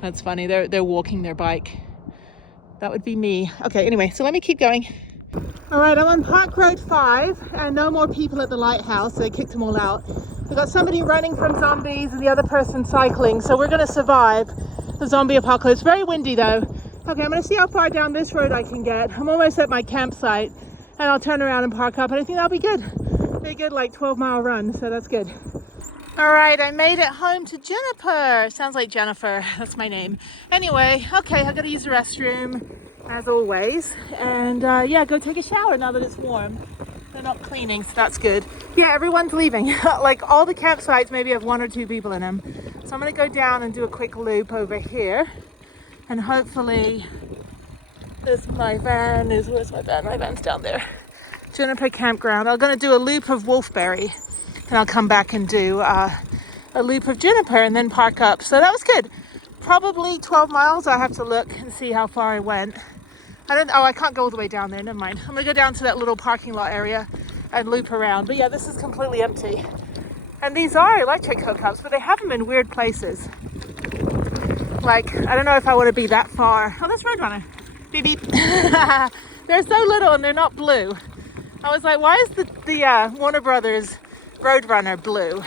That's funny. They're walking their bike. That would be me. Okay, anyway, so let me keep going. All right, I'm on Park Road 5 and no more people at the lighthouse. They kicked them all out. We've got somebody running from zombies and the other person cycling. So we're going to survive the zombie apocalypse. Very windy though. Okay, I'm going to see how far down this road I can get. I'm almost at my campsite, and I'll turn around and park up, and I think that'll be good. Be a good like 12-mile run, so that's good. All right, I made it home to Jennifer. Sounds like Jennifer, that's my name. Anyway, okay, I gotta use the restroom as always, and yeah, go take a shower now that it's warm. They're not cleaning, so that's good. Yeah, everyone's leaving. Like all the campsites maybe have 1 or 2 people in them. So I'm gonna go down and do a quick loop over here, and hopefully where's my van? My van's down there. Juniper Campground. I'm going to do a loop of Wolfberry, and I'll come back and do a loop of Juniper and then park up. So that was good. Probably 12 miles. I have to look and see how far I went. I can't go all the way down there. Never mind. I'm going to go down to that little parking lot area and loop around. But yeah, this is completely empty. And these are electric hookups, but they have them in weird places. Like, I don't know if I want to be that far. Oh, that's Roadrunner. Beep, beep. They're so little and they're not blue. I was like, why is the Warner Brothers Roadrunner blue?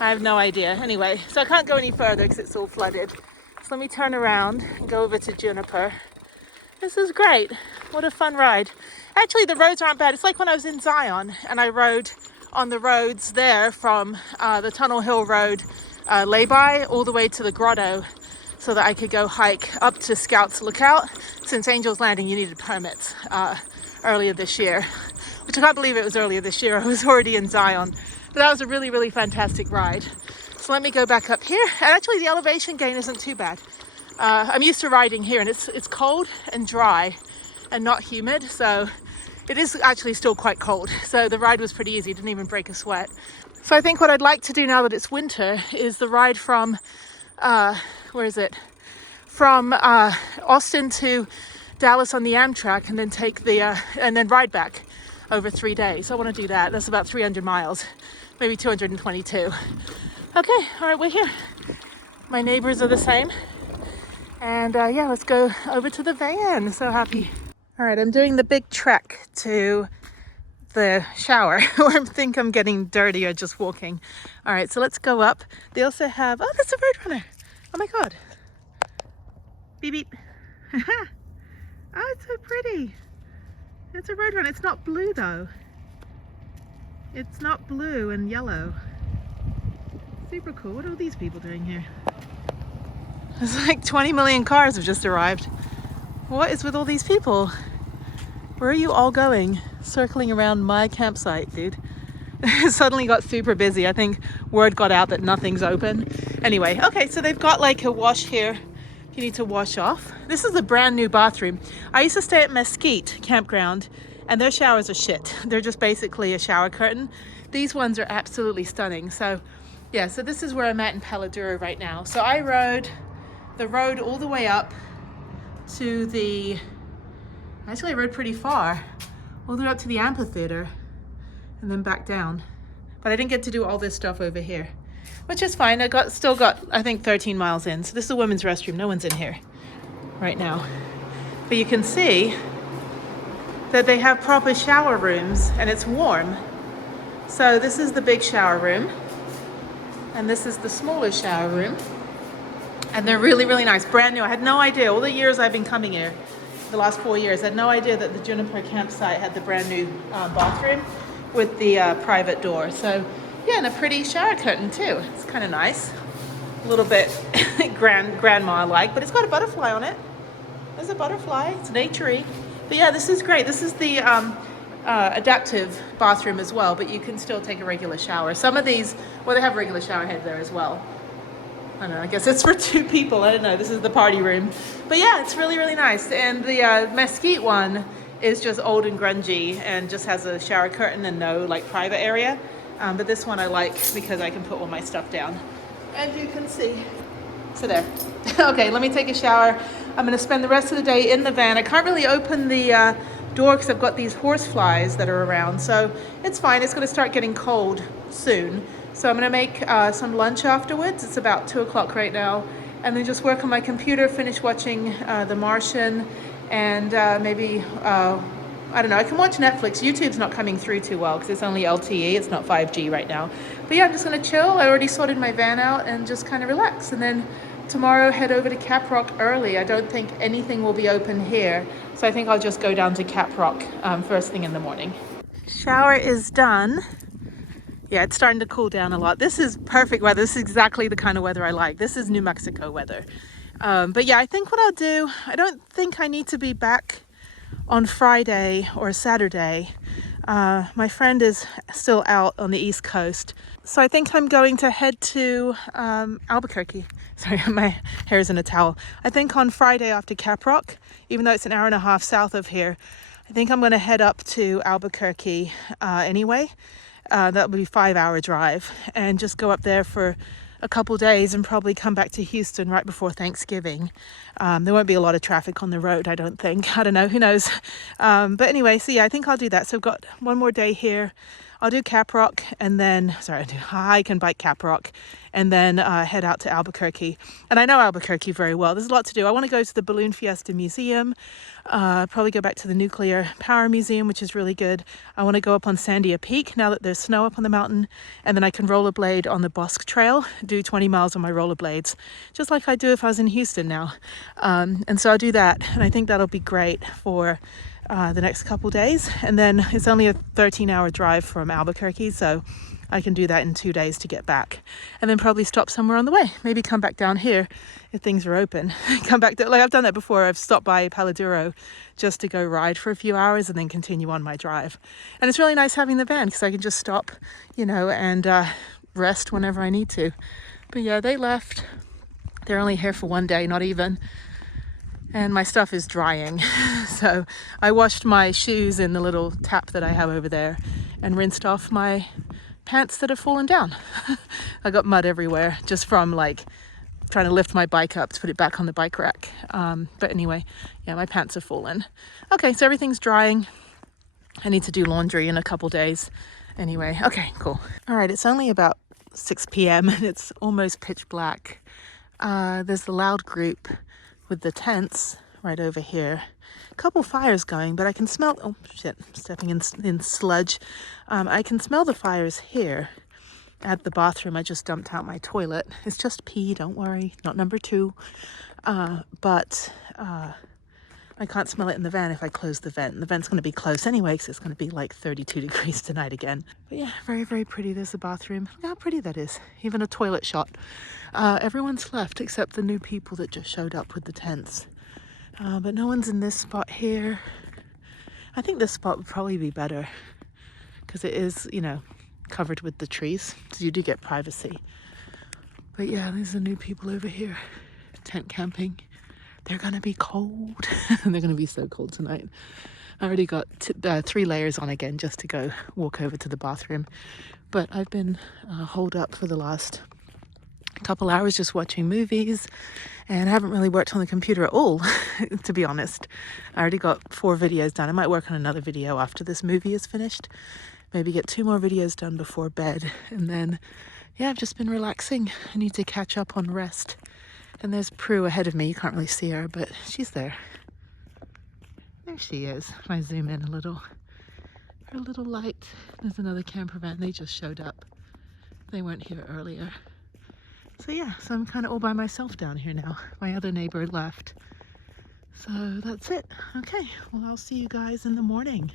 I have no idea. Anyway, so I can't go any further because it's all flooded. So let me turn around and go over to Juniper. This is great. What a fun ride. Actually, the roads aren't bad. It's like when I was in Zion and I rode on the roads there from the Tunnel Hill Road lay-by all the way to the grotto so that I could go hike up to Scouts Lookout. Since Angel's Landing, you needed permits earlier this year, which I can't believe it was earlier this year. I was already in Zion. But that was a really, really fantastic ride. So let me go back up here. And actually the elevation gain isn't too bad. I'm used to riding here and it's cold and dry and not humid. So it is actually still quite cold. So the ride was pretty easy, didn't even break a sweat. So I think what I'd like to do now that it's winter is the ride from, where is it? From Austin to Dallas on the Amtrak and then take the, and then ride back over 3 days. I want to do that. That's about 300 miles, maybe 222. Okay, all right, we're here. My neighbors are the same. And yeah, let's go over to the van. So happy. All right, I'm doing the big trek to the shower. I think I'm getting dirtier just walking. All right, so let's go up. They also have, oh, that's a Roadrunner. Oh my God. Beep, beep. Oh, it's so pretty. It's a Roadrunner. It's not blue though. It's not blue and yellow. Super cool. What are all these people doing here? There's like 20 million cars have just arrived. What is with all these people? Where are you all going? Circling around my campsite, dude. It suddenly got super busy. I think word got out that nothing's open. Anyway, okay, so they've got like a wash here. You need to wash off. This is a brand new bathroom. I used to stay at Mesquite Campground and their showers are shit. They're just basically a shower curtain. These ones are absolutely stunning. So yeah, so this is where I'm at in Palo Duro right now. So I rode the road all the way up to the, actually I rode pretty far, all the way up to the amphitheater and then back down. But I didn't get to do all this stuff over here, which is fine. I still got, I think 13 miles in. So this is a women's restroom. No one's in here right now. But you can see that they have proper shower rooms and it's warm. So this is the big shower room and this is the smaller shower room. And they're really, really nice. Brand new. I had no idea. All the years I've been coming here, the last 4 years, I had no idea that the Juniper campsite had the brand new bathroom with the private door. So yeah, and a pretty shower curtain too. It's kind of nice. A little bit grandma-like, but it's got a butterfly on it. There's a butterfly. It's naturey. But yeah, this is great. This is the adaptive bathroom as well, but you can still take a regular shower. Some of these, well, they have regular shower heads there as well. I don't know, I guess it's for 2 people. I don't know. This is the party room. But yeah, it's really, really nice. And the Mesquite one is just old and grungy and just has a shower curtain and no like private area. But this one I like because I can put all my stuff down. As you can see. So there. Okay, let me take a shower. I'm going to spend the rest of the day in the van. I can't really open the door because I've got these horse flies that are around. So it's fine. It's going to start getting cold soon. So I'm going to make some lunch afterwards. It's about 2 o'clock right now. And then just work on my computer, finish watching The Martian, and maybe, I don't know, I can watch Netflix. YouTube's not coming through too well because it's only LTE. It's not 5G right now. But yeah, I'm just going to chill. I already sorted my van out and just kind of relax. And then tomorrow head over to Cap Rock early. I don't think anything will be open here. So I think I'll just go down to Cap Rock first thing in the morning. Shower is done. Yeah, it's starting to cool down a lot. This is perfect weather. This is exactly the kind of weather I like. This is New Mexico weather. But yeah, I think what I'll do, I don't think I need to be back on Friday or Saturday. My friend is still out on the East Coast. So I think I'm going to head to Albuquerque. Sorry, my hair's in a towel. I think on Friday after Cap Rock, even though it's an hour and a half south of here, I think I'm going to head up to Albuquerque anyway. That would be a 5-hour drive and just go up there for a couple days and probably come back to Houston right before Thanksgiving. There won't be a lot of traffic on the road, I don't think. I don't know, who knows. But anyway, so yeah, I think I'll do that. So I've got one more day here I'll do Caprock and then, sorry, I do hike and bike Caprock and then head out to Albuquerque. And I know Albuquerque very well. There's a lot to do. I want to go to the Balloon Fiesta Museum, probably go back to the Nuclear Power Museum, which is really good. I want to go up on Sandia Peak now that there's snow up on the mountain, and then I can rollerblade on the Bosque Trail, do 20 miles on my rollerblades, just like I do if I was in Houston now. And so I'll do that, and I think that'll be great for the next couple days. And then it's only a 13-hour drive from Albuquerque, so I can do that in 2 days to get back, and then probably stop somewhere on the way. Maybe come back down here if things are open. Come back to, like I've done that before. I've stopped by Palo Duro just to go ride for a few hours and then continue on my drive. And it's really nice having the van because I can just stop, you know, and rest whenever I need to. But yeah, they left. They're only here for 1 day, not even. And my stuff is drying. So I washed my shoes in the little tap that I have over there and rinsed off my pants that have fallen down. I got mud everywhere just from like trying to lift my bike up to put it back on the bike rack. But anyway, yeah, my pants have fallen. Okay, so everything's drying. I need to do laundry in a couple days. Anyway, okay, cool. All right, it's only about 6 p.m. and it's almost pitch black. There's the loud group with the tents right over here. A couple fires going, but I can smell, oh shit, I'm stepping in sludge. I can smell the fires here at the bathroom. I just dumped out my toilet. It's just pee, don't worry, not number 2. But I can't smell it in the van if I close the vent. The vent's going to be closed anyway because it's going to be like 32 degrees tonight again. But yeah, very, very pretty. There's the bathroom. Look how pretty that is. Even a toilet shot. Everyone's left except the new people that just showed up with the tents. But no one's in this spot here. I think this spot would probably be better because it is, you know, covered with the trees, so you do get privacy. But yeah, there's the new people over here, tent camping. They're gonna be cold. They're gonna be so cold tonight. I already got 3 layers on again just to go walk over to the bathroom. But I've been holed up for the last couple hours just watching movies, and I haven't really worked on the computer at all, to be honest. I already got 4 videos done. I might work on another video after this movie is finished. Maybe get 2 more videos done before bed, and then yeah, I've just been relaxing. I need to catch up on rest. And there's Prue ahead of me. You can't really see her, but she's there. There she is. If I zoom in a little, her little light. There's another camper van. They just showed up. They weren't here earlier. So yeah, so I'm kind of all by myself down here now. My other neighbor left. So that's it. Okay, well, I'll see you guys in the morning.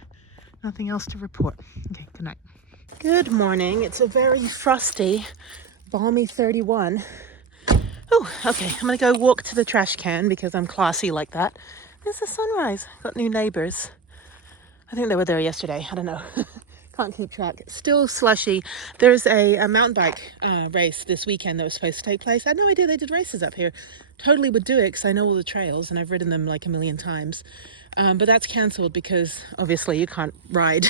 Nothing else to report. Okay, good night. Good morning. It's a very frosty, balmy 31. Oh, okay, I'm gonna go walk to the trash can because I'm classy like that. There's the sunrise. Got new neighbors. I think they were there yesterday. I don't know. Can't keep track. Still slushy. There's a mountain bike race this weekend that was supposed to take place. I had no idea they did races up here. Totally would do it because I know all the trails and I've ridden them like a million times. But that's cancelled because obviously you can't ride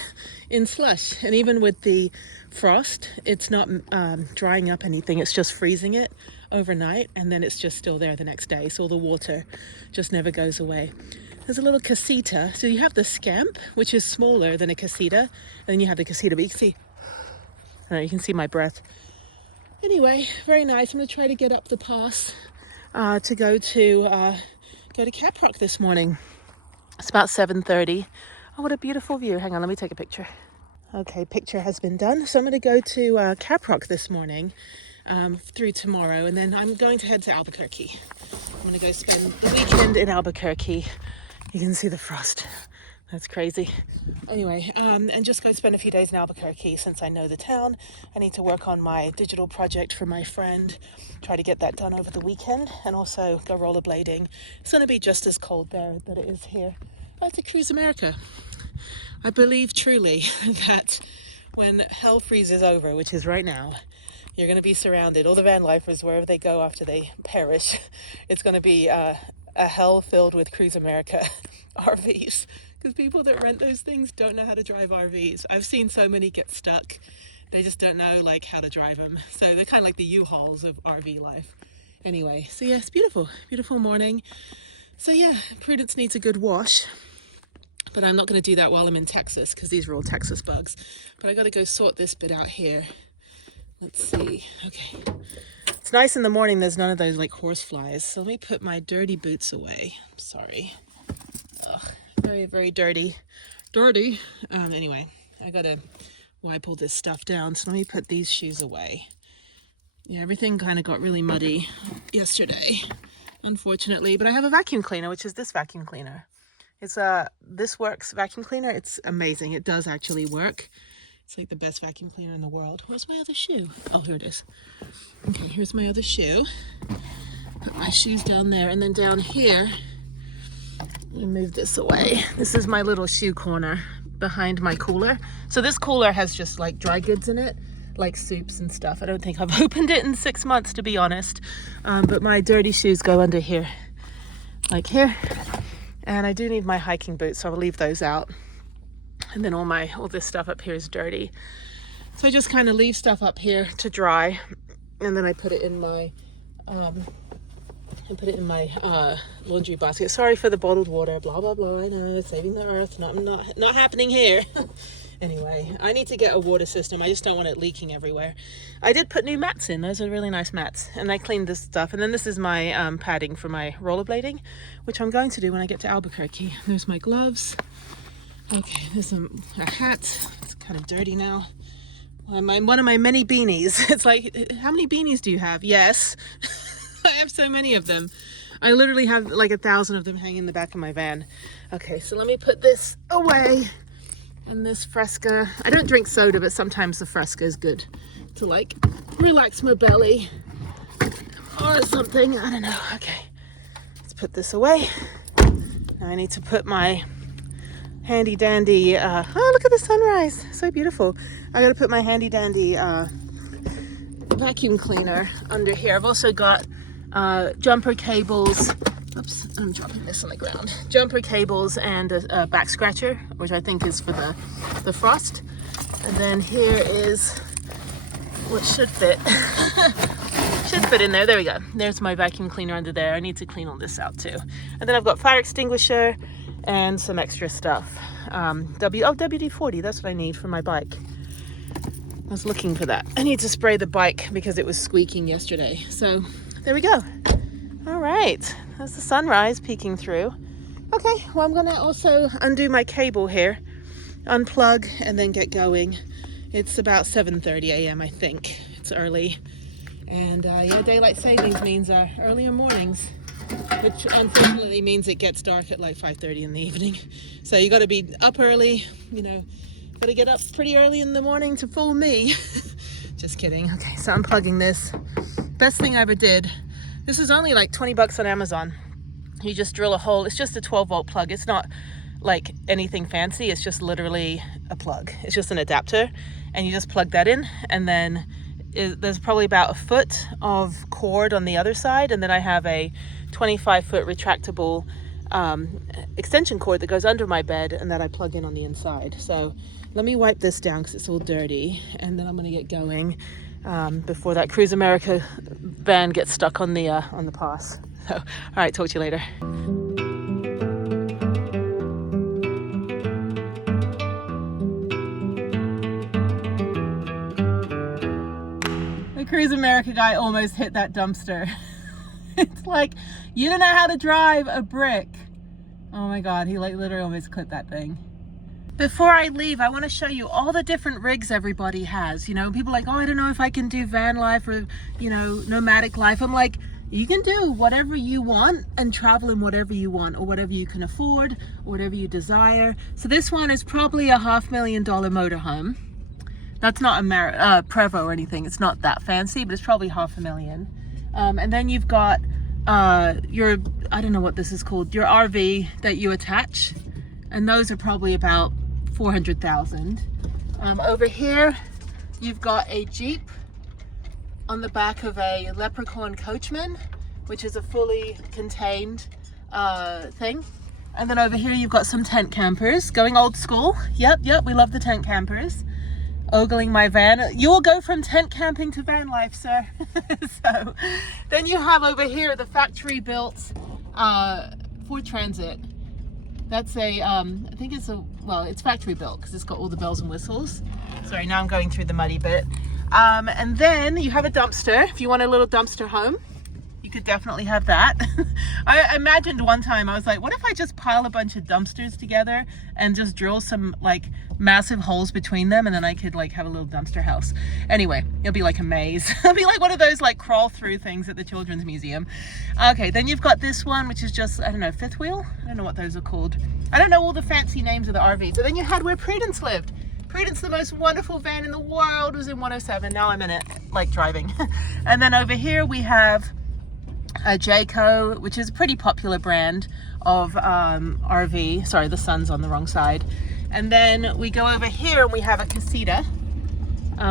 in slush. And even with the frost, it's not drying up anything. It's just freezing it overnight and then it's just still there the next day. So all the water just never goes away. There's a little casita. So you have the scamp, which is smaller than a casita. And then you have the casita, but you can see, I don't know, you can see my breath. Anyway, very nice. I'm going to try to get up the pass to go to Caprock this morning. It's about 7:30. Oh, what a beautiful view. Hang on, let me take a picture. Okay, picture has been done. So I'm going to go to Caprock this morning through tomorrow, and then I'm going to head to Albuquerque. I'm going to go spend the weekend in Albuquerque. You can see the frost. That's crazy. Anyway, and just go spend a few days in Albuquerque since I know the town. I need to work on my digital project for my friend, try to get that done over the weekend, and also go rollerblading. It's going to be just as cold there that it is here. But to Cruise America. I believe truly that when hell freezes over, which is right now, you're going to be surrounded, all the Vanlifers, wherever they go after they perish, it's going to be a hell filled with Cruise America RVs. Because people that rent those things don't know how to drive RVs. I've seen so many get stuck. They just don't know like how to drive them. So they're kind of like the U-Hauls of RV life. Anyway, so yeah, it's beautiful. Beautiful morning. So yeah, Prudence needs a good wash. But I'm not going to do that while I'm in Texas because these are all Texas bugs. But I got to go sort this bit out here. Let's see. Okay. It's nice in the morning. There's none of those like horse flies. So let me put my dirty boots away. I'm sorry. Ugh, very, very dirty. Dirty. Anyway, I got to wipe all this stuff down. So let me put these shoes away. Yeah, everything kind of got really muddy yesterday, unfortunately. But I have a vacuum cleaner, which is this vacuum cleaner. It's This Works vacuum cleaner. It's amazing. It does actually work. It's like the best vacuum cleaner in the world. Where's my other shoe? Oh, here it is. Okay, here's my other shoe. Put my shoes down there, and then down here, let me move this away. This is my little shoe corner behind my cooler. So this cooler has just like dry goods in it, like soups and stuff. I don't think I've opened it in 6 months, to be honest. But my dirty shoes go under here, like here. And I do need my hiking boots, so I'll leave those out. And then all this stuff up here is dirty. So I just kind of leave stuff up here to dry, and then I put it in my laundry basket. Sorry for the bottled water, blah blah blah. I know, saving the earth, not happening here. Anyway, I need to get a water system. I just don't want it leaking everywhere. I did put new mats in. Those are really nice mats. And I cleaned this stuff. And then this is my padding for my rollerblading, which I'm going to do when I get to Albuquerque. There's my gloves. Okay, there's a hat. It's kind of dirty now. One of my many beanies. It's like, how many beanies do you have? Yes. I have so many of them. I literally have like 1,000 of them hanging in the back of my van. Okay, so let me put this away. And this Fresca, I don't drink soda, but sometimes the Fresca is good to like relax my belly or something. I don't know. Okay, let's put this away. Now I need to put my handy dandy, oh, look at the sunrise. So beautiful. I got to put my handy dandy vacuum cleaner under here. I've also got jumper cables. Oops, I'm dropping this on the ground. Jumper cables and a back scratcher, which I think is for the frost. And then here is what should fit. Should fit in there. There we go. There's my vacuum cleaner under there. I need to clean all this out too. And then I've got fire extinguisher and some extra stuff. WD-40, that's what I need for my bike. I was looking for that. I need to spray the bike because it was squeaking yesterday. So there we go. All right, there's the sunrise peeking through. Okay, well, I'm gonna also undo my cable here, unplug, and then get going. It's about 7:30 a.m. I think. It's early. And yeah, daylight savings means earlier mornings, which unfortunately means it gets dark at like 5:30 in the evening. So you gotta be up early, you know, gotta get up pretty early in the morning to fool me. Just kidding. Okay, so I'm plugging this. Best thing I ever did. This is only like 20 bucks on Amazon. You just drill a hole. It's just a 12-volt plug. It's not like anything fancy. It's just literally a plug. It's just an adapter. And you just plug that in. And then there's probably about 1 foot of cord on the other side. And then I have a 25-foot retractable extension cord that goes under my bed and that I plug in on the inside. So let me wipe this down because it's all dirty. And then I'm going to get going. Before that Cruise America van gets stuck on the pass. So, all right, talk to you later. The Cruise America guy almost hit that dumpster. It's like, you don't know how to drive a brick. Oh my God, he like literally almost clipped that thing. Before I leave, I want to show you all the different rigs everybody has. You know, people are like, oh, I don't know if I can do van life or, you know, nomadic life. I'm like, you can do whatever you want and travel in whatever you want or whatever you can afford or whatever you desire. So this one is probably a $500,000 motorhome. That's not a Prevo or anything. It's not that fancy, but it's probably $500,000. And then you've got your, I don't know what this is called, your RV that you attach. And those are probably about 400,000. Over here, you've got a Jeep on the back of a Leprechaun Coachman, which is a fully contained thing. And then over here, you've got some tent campers going old school. Yep, we love the tent campers. Ogling my van. You will go from tent camping to van life, sir. So then you have over here the factory built Ford Transit. That's a, I think it's a, well, it's factory built because it's got all the bells and whistles. Sorry, now I'm going through the muddy bit. And then you have a dumpster. If you want a little dumpster home, you could definitely have that. I imagined one time, I was like, what if I just pile a bunch of dumpsters together and just drill some like massive holes between them, and then I could like have a little dumpster house. Anyway, it'll be like a maze. It'll be like one of those like crawl through things at the Children's Museum. Okay, then you've got this one, which is just, I don't know, fifth wheel? I don't know what those are called. I don't know all the fancy names of the RVs. So then you had where Prudence lived. Prudence, the most wonderful van in the world, was in 107. Now I'm in it, like driving. And then over here we have a Jayco, which is a pretty popular brand of RV. Sorry, the sun's on the wrong side. And then we go over here and we have a Casita,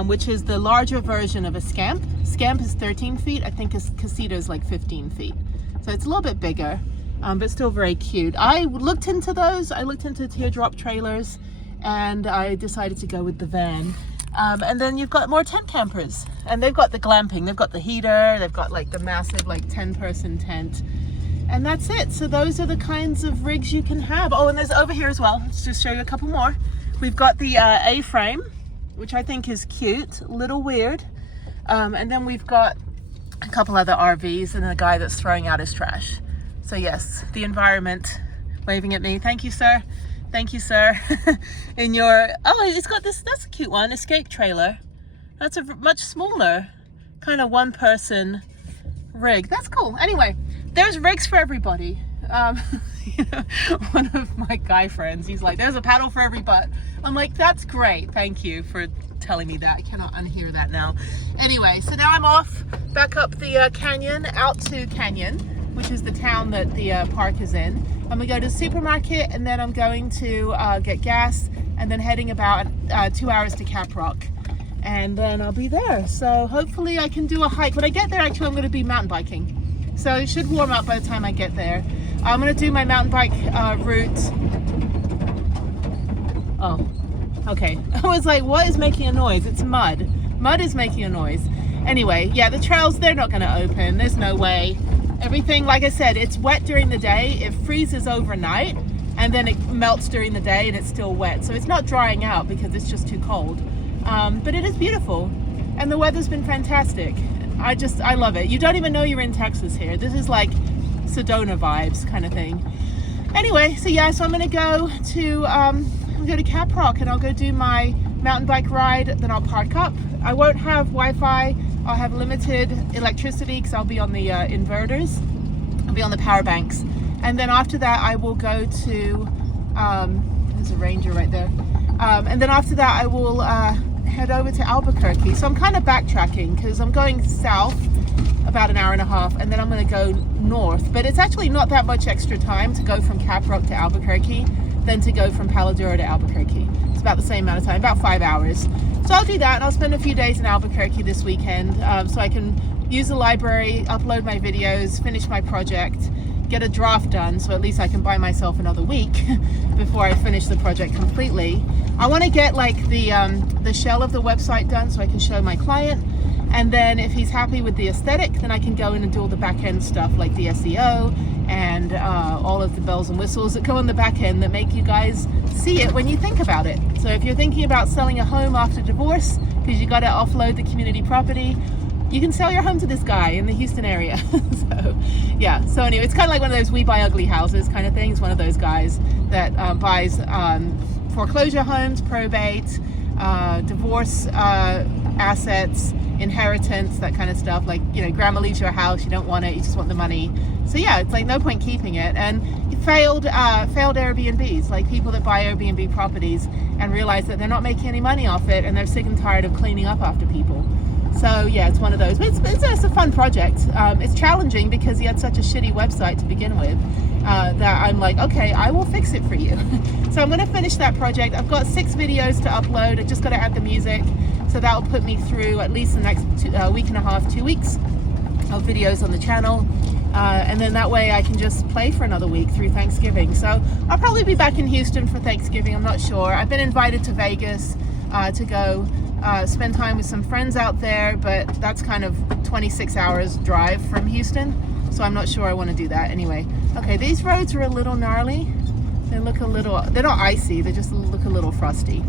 which is the larger version of a Scamp. Scamp is 13 feet. I think a Casita is like 15 feet. So it's a little bit bigger, but still very cute. I looked into those. I looked into teardrop trailers, and I decided to go with the van. And then you've got more tent campers, and they've got the glamping. They've got the heater. They've got like the massive like 10-person tent. And that's it. So those are the kinds of rigs you can have. Oh, and there's over here as well. Let's just show you a couple more. We've got the A-frame, which I think is cute, a little weird. And then we've got a couple other RVs and a guy that's throwing out his trash. So yes, the environment waving at me. Thank you, sir. Thank you, sir. In your, oh, it's got this, that's a cute one, escape trailer. That's a much smaller kind of one-person rig. That's cool. Anyway, there's rigs for everybody. You know, one of my guy friends, he's like, there's a paddle for every butt. I'm like, that's great. Thank you for telling me that. I cannot unhear that now. Anyway, so now I'm off back up the canyon, out to Canyon, which is the town that the park is in. I'm gonna go to the supermarket, and then I'm going to get gas, and then heading about 2 hours to Caprock. And then I'll be there. So hopefully I can do a hike. When I get there, actually, I'm gonna be mountain biking. So it should warm up by the time I get there. I'm gonna do my mountain bike route. Oh, okay. I was like, what is making a noise? It's mud. Mud is making a noise. Anyway, yeah, the trails, they're not gonna open. There's no way. Everything, like I said, it's wet during the day. It freezes overnight, and then it melts during the day, and it's still wet. So it's not drying out because it's just too cold. But it is beautiful, and the weather's been fantastic. I love it. You don't even know you're in Texas here. This is like Sedona vibes kind of thing. Anyway, so yeah, so I'm gonna go to Caprock, and I'll go do my mountain bike ride. Then I'll park up. I won't have Wi-Fi. I'll have limited electricity because I'll be on the inverters. I'll be on the power banks. And then after that, I will go to, there's a ranger right there. And then after that, I will head over to Albuquerque. So I'm kind of backtracking because I'm going south about an hour and a half, and then I'm going to go north. But it's actually not that much extra time to go from Caprock to Albuquerque than to go from Palo Duro to Albuquerque. It's about the same amount of time, about 5 hours. So I'll do that, and I'll spend a few days in Albuquerque this weekend, so I can use the library, upload my videos, finish my project, get a draft done, so at least I can buy myself another week before I finish the project completely. I want to get like the shell of the website done so I can show my client, and then if he's happy with the aesthetic, then I can go in and do all the back end stuff like the SEO and all of the bells and whistles that go on the back end that make you guys see it when you think about it. So if you're thinking about selling a home after divorce because you got to offload the community property, you can sell your home to this guy in the Houston area. So yeah, so anyway, it's kind of like one of those We Buy Ugly Houses kind of thing. It's one of those guys that buys foreclosure homes, probate, divorce assets, inheritance, that kind of stuff. Like, you know, grandma leaves you a house, you don't want it, you just want the money. So yeah, it's like no point keeping it. And failed Airbnbs, like people that buy Airbnb properties and realize that they're not making any money off it, and they're sick and tired of cleaning up after people. So yeah, it's one of those. But it's a fun project. It's challenging because he had such a shitty website to begin with that I'm like, okay, I will fix it for you. So I'm going to finish that project. I've got 6 videos to upload. I just got to add the music. So that will put me through at least the next week and a half, 2 weeks of videos on the channel. And then that way I can just play for another week through Thanksgiving. So I'll probably be back in Houston for Thanksgiving. I'm not sure. I've been invited to Vegas to go spend time with some friends out there, but that's kind of 26 hours drive from Houston. So I'm not sure I want to do that anyway. Okay, these roads are a little gnarly. They look a little, they're not icy, they just look a little frosty.